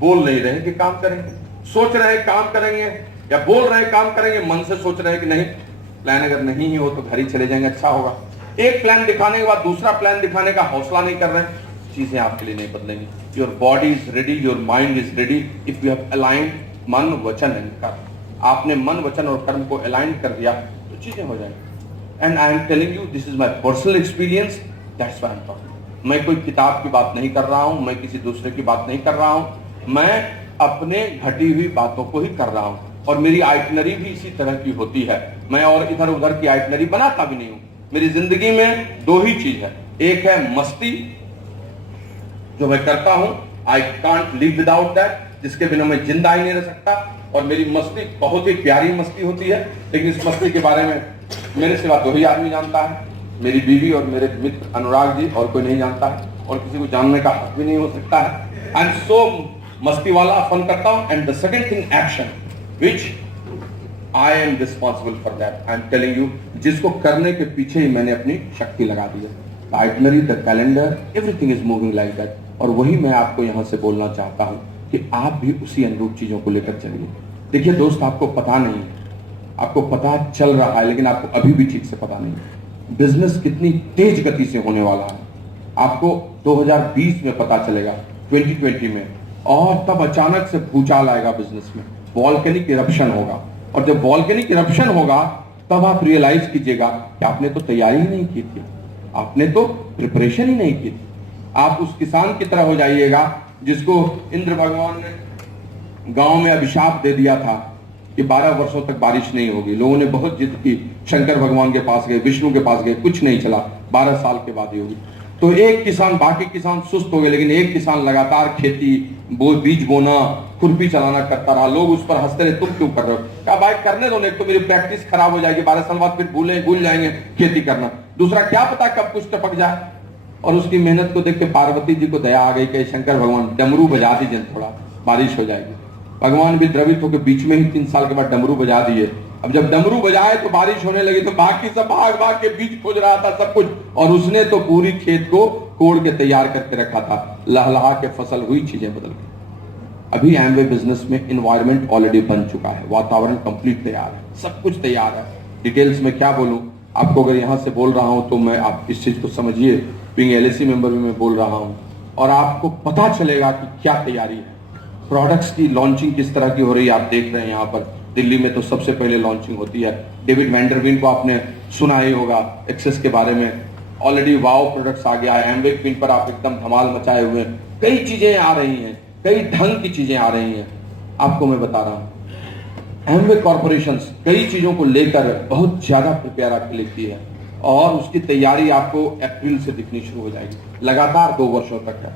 बोल नहीं रहे कि काम करेंगे, सोच रहे हैं काम करेंगे या बोल रहे हैं काम करेंगे, मन से सोच रहे हैं कि नहीं, प्लान अगर नहीं ही हो तो घर ही चले जाएंगे, अच्छा होगा। एक प्लान दिखाने के बाद दूसरा प्लान दिखाने का हौसला नहीं कर रहे, चीजें आपके लिए नहीं बदलेंगी। Your body is ready, your mind is ready if you have aligned man, vachan and कर्म। आपने मन, वचन और कर्म को अलाइन कर दिया तो चीजें हो जाएंगी। And I am telling you, this is my personal experience, that's why I am talking. मैं कोई किताब की बात नहीं कर रहा हूं, मैं किसी दूसरे की बात नहीं कर रहा हूं, मैं अपने घटी हुई बातों को ही कर रहा हूं। और मेरी आइटनरी भी इसी तरह की होती है, मैं और इधर उधर की आइटनरी बनाता भी नहीं हूं। मेरी जिंदगी में दो ही चीज है, एक है मस्ती जो मैं करता हूं, I can't live without that, जिसके बिना मैं जिंदा ही नहीं रह सकता। और मेरी मस्ती बहुत ही प्यारी मस्ती होती है, लेकिन इस मस्ती के बारे में मेरे सिवा दो ही आदमी जानता है, मेरी बीवी और मेरे मित्र अनुराग जी, और कोई नहीं जानता है और किसी को जानने का हक भी नहीं हो सकता है। एंड सो मस्ती वाला फन करता हूं। And the second thing, action, which I am responsible for that. I am telling you, जिसको करने के पीछे ही मैंने अपनी शक्ति लगा दी है। The itinerary, the calendar, everything is moving like that. और वही मैं आपको यहाँ से बोलना चाहता हूँ कि आप भी उसी अनुरूप चीजों को लेकर चलिए। देखिए दोस्त, आपको पता नहीं, आपको पता चल रहा है लेकिन आपको अभी भी ठीक से पता नहीं बिजनेस कितनी तेज गति से होने वाला है। आपको 2020 में पता चलेगा, 2020 में, और तब अचानक से भूचाल आएगा बिजनेस में, वॉल्केनिक इरप्शन होगा। और जब वॉल्केनिक इरप्शन होगा तब आप रियलाइज कीजिएगा कि आपने तो तैयारी ही नहीं की थी, आपने तो प्रिपरेशन ही नहीं की थी। आप उस किसान की तरह हो जाइएगा जिसको इंद्र भगवान ने गांव में अभिशाप दे दिया था कि 12 वर्षों तक बारिश नहीं होगी। लोगों ने बहुत जिद की, शंकर भगवान के पास गए, विष्णु के पास गए, कुछ नहीं चला, 12 साल के बाद ही होगी। तो एक किसान, बाकी किसान सुस्त हो गए, लेकिन एक किसान लगातार खेती, बीज बोना, खुरपी चलाना करता रहा। लोग उस पर हंसते रहे, तुम क्यों कर रहे हो? क्या भाई करने दो, नहीं तो मेरी प्रैक्टिस खराब हो जाएगी, 12 साल बाद फिर भूल जाएंगे खेती करना। दूसरा, क्या पता कब कुछ टपक जाए। और उसकी मेहनत को देख के पार्वती जी को दया आ गई कि शंकर भगवान डमरू बजा दीजिए, थोड़ा बारिश हो जाएगी। भगवान भी द्रवित होकर बीच में ही 3 साल के बाद डमरू बजा दिए। अब जब डमरू बजाए तो बारिश होने लगी, तो बाकी सब भाग के बीज खोज रहा था सब कुछ, और उसने तो पूरी खेत को कोड़ के तैयार करके रखा था, लहलहा के फसल हुई, चीजें बदल गई। अभी एमवे बिजनेस में एनवायरनमेंट ऑलरेडी बन चुका है, वातावरण कंप्लीट तैयार है, सब कुछ तैयार है। डिटेल्स में क्या बोलूं आपको, अगर यहां से बोल रहा हूं तो मैं आप इस चीज को समझिए, बीइंग एलएसी मेंबर भी मैं बोल रहा हूं, और आपको पता चलेगा कि क्या तैयारी है। प्रोडक्ट्स की लॉन्चिंग किस तरह की हो रही है, आप देख रहे हैं यहाँ पर दिल्ली में तो सबसे पहले लॉन्चिंग होती है। डेविड वैंडरविन को आपने सुना ही होगा एक्सेस के बारे में, ऑलरेडी वाव प्रोडक्ट्स आ गया है। एमवे क्वीन पर आप एकदम धमाल मचाए हुए हैं, कई चीजें आ रही हैं, कई ढंग की चीजें आ रही हैं। आपको मैं बता रहा हूं, एमवे कॉर्पोरेशंस कई चीजों को लेकर बहुत ज्यादा प्रिपेयर आपके लिए की है, और उसकी तैयारी आपको अप्रैल से दिखनी शुरू हो जाएगी, लगातार 2 वर्षों तक है।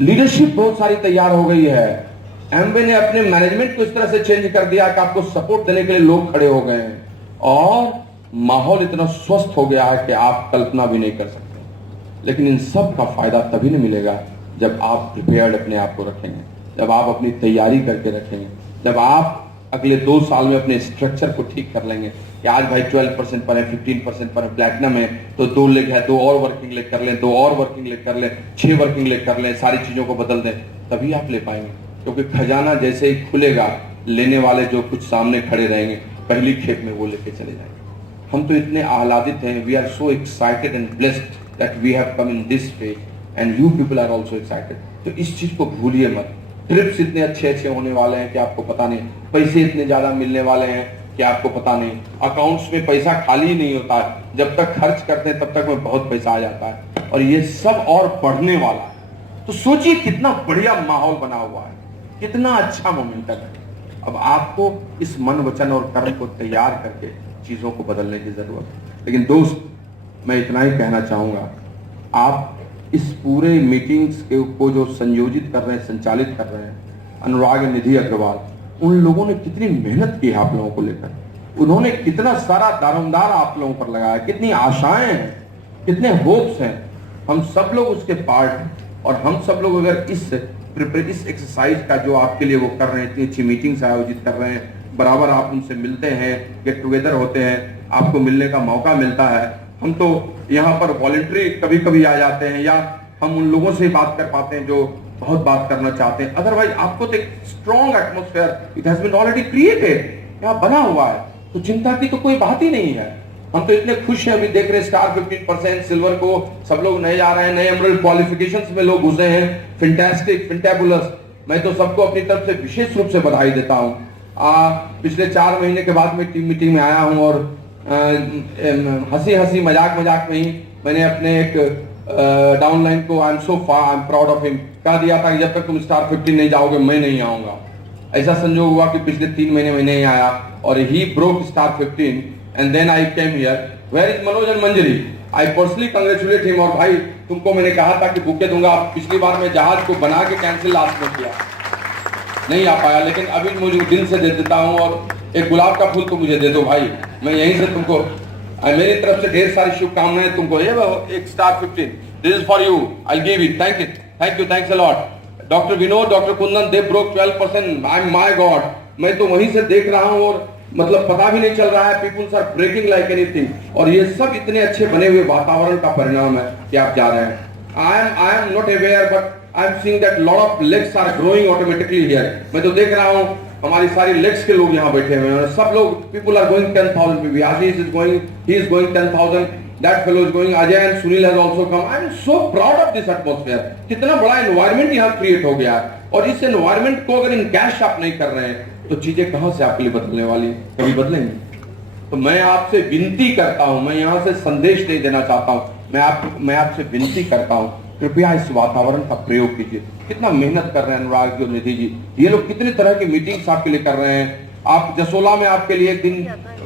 लीडरशिप बहुत सारी तैयार हो गई है। एमवे ने अपने मैनेजमेंट को इस तरह से चेंज कर दिया कि आपको सपोर्ट देने के लिए लोग खड़े हो गए हैं, और माहौल इतना स्वस्थ हो गया है कि आप कल्पना भी नहीं कर सकते। लेकिन इन सब का फायदा तभी नहीं मिलेगा जब आप प्रिपेयर्ड अपने आप को रखेंगे, जब आप अपनी तैयारी करके रखेंगे, जब आप अगले 2 साल में अपने स्ट्रक्चर को ठीक कर लेंगे कि आज भाई 12% पर है, 15% पर है, प्लैटिनम है तो 2 लेग है, 2 और वर्किंग लेग कर लें, 2 और वर्किंग लेग कर लें, 6 वर्किंग लेग कर लें, सारी चीजों को बदल दें, तभी आप ले पाएंगे। क्योंकि खजाना जैसे ही खुलेगा, लेने वाले जो कुछ सामने खड़े रहेंगे, पहली खेप में वो लेके चले जाएंगे। हम तो इतने आह्लादित हैं, we are so excited and blessed that we have come in this phase and you people are also excited. तो इस चीज को भूलिए मत। ट्रिप्स इतने अच्छे होने वाले हैं कि आपको पता नहीं, पैसे इतने ज्यादा मिलने वाले हैं, कि आपको पता नहीं, अकाउंट्स में पैसा खाली ही नहीं होता है, जब तक खर्च करते हैं तब तक में बहुत पैसा आ जाता है, और ये सब और बढ़ने वाला है। तो सोचिए कितना बढ़िया माहौल बना हुआ है, कितना अच्छा मोमेंटम है। अब आपको इस मन वचन और कर्म को तैयार करके चीजों को बदलने की जरूरत है। लेकिन दोस्त, मैं इतना ही कहना चाहूंगा, आप इस पूरे मीटिंग्स को जो संयोजित कर रहे हैं, संचालित कर रहे हैं, अनुराग निधि अग्रवाल, उन लोगों ने कितनी मेहनत की है आप लोगों को लेकर, उन्होंने कितना सारा दारोमदार आप लोगों पर लगाया, कितनी आशाएं हैं, कितने होप्स हैं। हम सब लोग उसके पार्ट हैं, और हम सब लोग अगर इस एक्सरसाइज का जो आपके लिए वो कर रहे हैं, इतनी अच्छी मीटिंग्स आयोजित कर रहे हैं, बराबर आप उनसे मिलते हैं, गेट टुगेदर होते हैं, आपको मिलने का मौका मिलता है। हम तो यहाँ पर वॉलंटरी कभी कभी आ जाते हैं, या हम उन लोगों से बात कर पाते हैं जो बहुत बात करना चाहते हैं। अदरवाइज आपको तो एक strong atmosphere it has been already created, यहाँ बना हुआ है, तो चिंता की तो कोई बात ही नहीं है। हम तो इतने खुश हैं, अभी देख रहे हैं स्टार 15% सिल्वर को सब लोग नए जा रहे हैं, नए एमरल्ड क्वालिफिकेशंस में लोग घुसे हैं, फैंटास्टिक, फैंटाबुलस। मैं तो सबको अपनी तरफ से विशेष रूप से बधाई देता हूं। पिछले 4 महीने के बाद मैं टीम मीटिंग में आया हूं, और हंसी मजाक में ही मैंने अपने एक डाउनलाइन को आई am so far, I am proud of him कह दिया था कि जब तक तुम स्टार 15 नहीं जाओगे मैं नहीं आऊंगा। ऐसा संजोग हुआ कि पिछले 3 महीने में नहीं आया, और he broke star 15 and then I came here. Where is Manoj and Manjari? I personally congratulate him. और भाई तुमको मैंने कहा था कि बुके दूंगा, पिछली बार मैं जहाज को बना के कैंसिल लास्ट में किया, नहीं आ पाया, लेकिन अभी मुझे दिल से दे देता हूं, और एक गुलाब का फूल तो मुझे दे दो भाई, मैं यहीं से तुमको, मेरी तरफ से ढेर सारी शुभकामनाएं तुमको। ये एक star 15 this is for you, I give it, thank you, thanks a lot. Doctor Vinod, doctor Kundan, they broke 12%, I am my God, मैं तो वहीं से देख रहा हूं, और मतलब पता भी नहीं चल रहा है, peoples are breaking like anything. और ये सब इतने अच्छे बने हुए वातावरण का परिणाम है कि आप जा रहे हैं। I am not aware, but I am seeing that lot of legs are growing automatically here. मैं तो देख रहा हूं हमारी सारी लेग्स के लोग यहाँ बैठे हुए हैं, सब लोग, people are going 10,000 people, Ashish is going, he is going 10,000, that fellow is going, Ajay and Sunil has also come. I am so proud of this atmosphere. कितना बड़ा एनवायरनमेंट यहाँ क्रिएट हो गया है, और इस एनवायरनमेंट को अगर इनकैश आप नहीं कर रहे हैं तो चीजें कहां से आपके लिए बदलने वाली, कभी बदलेंगी? तो मैं आपसे विनती करता हूं, मैं यहां से संदेश नहीं देना चाहता हूं, मैं आपसे विनती करता हूं, कृपया इस वातावरण का प्रयोग कीजिए। कितना मेहनत कर रहे हैं अनुराग जी और निधि जी, ये लोग कितने तरह की मीटिंग्स आपके लिए कर रहे हैं। आप जसोला में आपके लिए एक दिन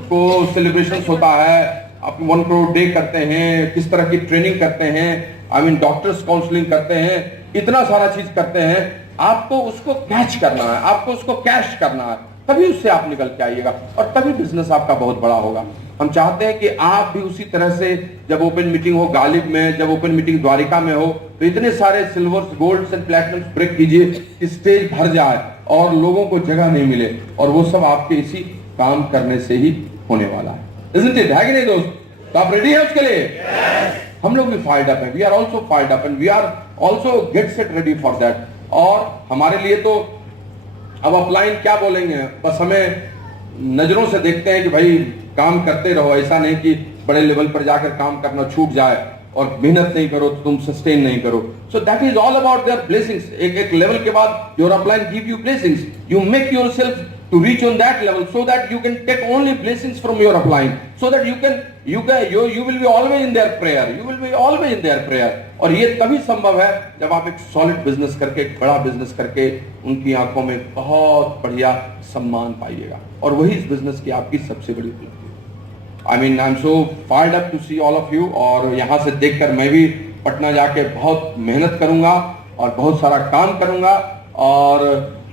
को सेलिब्रेशन होता है, आप 1 करोड़ डे करते हैं, किस तरह की ट्रेनिंग करते हैं, आई मीन डॉक्टर्स काउंसलिंग करते हैं, इतना सारा चीज करते हैं। आपको उसको कैच करना है, आपको उसको कैश करना है, तभी उससे आप निकल के आइएगा, और तभी बिजनेस आपका बहुत बड़ा होगा। हम चाहते हैं कि आप भी उसी तरह से, जब ओपन मीटिंग हो गालिब में, जब ओपन मीटिंग द्वारिका में हो, तो इतने सारे सिल्वर्स, गोल्ड्स एंड प्लैटिनम्स ब्रेक कीजिए कि स्टेज भर जाए और लोगों को जगह नहीं मिले, और वो सब आपके इसी काम करने से ही होने वाला है। Isn't it? है कि नहीं दोस्त? तो आप रेडी है उसके लिए? हम लोग भी फायर्ड अप है, we are also fired up, and we are also get set ready for that. और हमारे लिए तो अब अपलाइन क्या बोलेंगे, बस हमें नजरों से देखते हैं कि भाई काम करते रहो, ऐसा नहीं कि बड़े लेवल पर जाकर काम करना छूट जाए और मेहनत नहीं करो तो तुम सस्टेन नहीं करो। So that is all about their blessings. एक लेवल के बाद your upline give you blessings, you make yourself to reach on that level so that you can take only blessings from your upline, so that you will be always in their prayer, you will be always in their prayer। और ये तभी संभव है जब आप एक सॉलिड बिजनेस करके, एक बड़ा बिजनेस करके उनकी आंखों में बहुत बढ़िया सम्मान पाइएगा, और वही इस बिजनेस की आपकी सबसे बड़ी उपलब्धि है। I mean I am so fired up to see all of you, और यहाँ से देखकर मैं भी पटना जाके बहुत मेहनत करूंगा और बहुत सारा काम करूंगा। और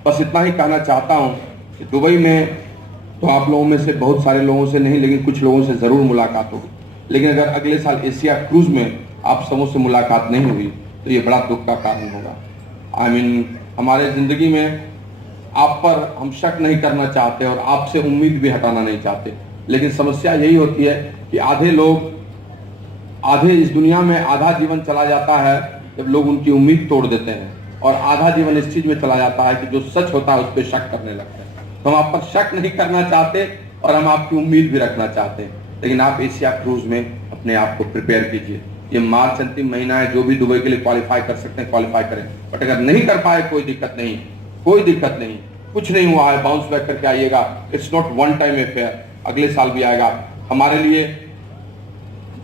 बस इतना ही कहना चाहता हूँ कि दुबई में तो आप लोगों में से बहुत सारे लोगों से नहीं, लेकिन कुछ लोगों से जरूर मुलाकात होगी। लेकिन अगर अगले साल एशिया क्रूज में आप सबों से मुलाकात नहीं हुई तो ये बड़ा दुख का कारण होगा। आई मीन हमारे जिंदगी में आप पर हम शक नहीं करना चाहते और आपसे उम्मीद भी हटाना नहीं चाहते, लेकिन समस्या यही होती है कि आधे इस दुनिया में आधा जीवन चला जाता है जब लोग उनकी उम्मीद तोड़ देते हैं, और आधा जीवन इस चीज में चला जाता है कि जो सच होता है उस पर शक करने लगते हैं। तो हम आप पर शक नहीं करना चाहते और हम आपकी उम्मीद भी रखना चाहते हैं, लेकिन आप एशिया क्रूज में अपने आप को प्रिपेयर कीजिए। ये मार्च अंतिम महीना है, जो भी दुबई के लिए क्वालिफाई कर सकते हैं क्वालिफाई करें, बट अगर नहीं कर पाए कोई दिक्कत नहीं, कुछ नहीं हुआ है, बाउंस बैक करके आइएगा। It's not one time affair, अगले साल भी आएगा। हमारे लिए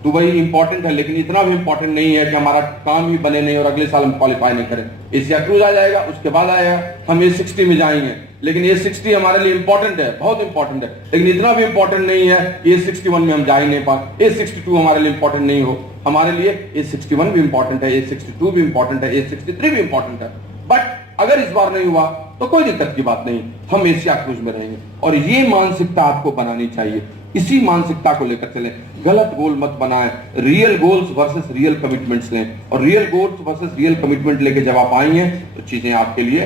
दुबई इंपॉर्टेंट है, लेकिन इतना भी इंपॉर्टेंट नहीं है कि हमारा काम ही बने नहीं और अगले साल हम क्वालिफाई नहीं करें। एशिया क्रूज आ जाएगा, उसके बाद आएगा हम A60 में जाएंगे, लेकिन A60 हमारे लिए इंपॉर्टेंट है, बहुत इंपॉर्टेंट है, लेकिन इतना भी इंपॉर्टेंट नहीं है कि A61 में हम जा ही नहीं पाए। A62 हमारे लिए इंपॉर्टेंट नहीं हो, हमारे लिए A61 भी इंपॉर्टेंट है, A62 भी इंपॉर्टेंट है, A63 भी इंपॉर्टेंट है। बट अगर इस बार नहीं हुआ तो कोई दिक्कत की बात नहीं, हम एशिया क्रूज में रहेंगे। और ये मानसिकता आपको बनानी चाहिए, इसी मानसिकता को लेकर चलें, गलत गोल मत बनाएं, real goals versus real commitments लें, और real goals versus real commitment लेके जब आप आएंगे तो चीजें आपके लिए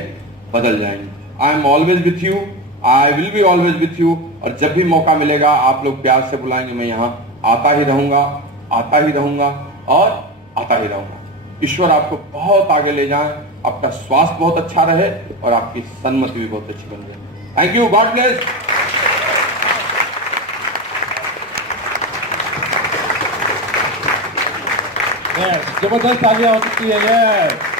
बदल जाएंगी। I am always with you, I will be always with you, और जब भी मौका मिलेगा आप लोग प्यार से बुलाएंगे, मैं यहाँ आता ही रहूंगा, आता ही रहूंगा और आता ही रहूंगा। ईश्वर आपको बहुत आगे ले जाए, आपका स्वास्थ्य बहुत अच्छा रहे और आपकी सन्मति भी बहुत अच्छी बन जाए। Thank you, God bless. जबरदस्त तालियां हो सकती है।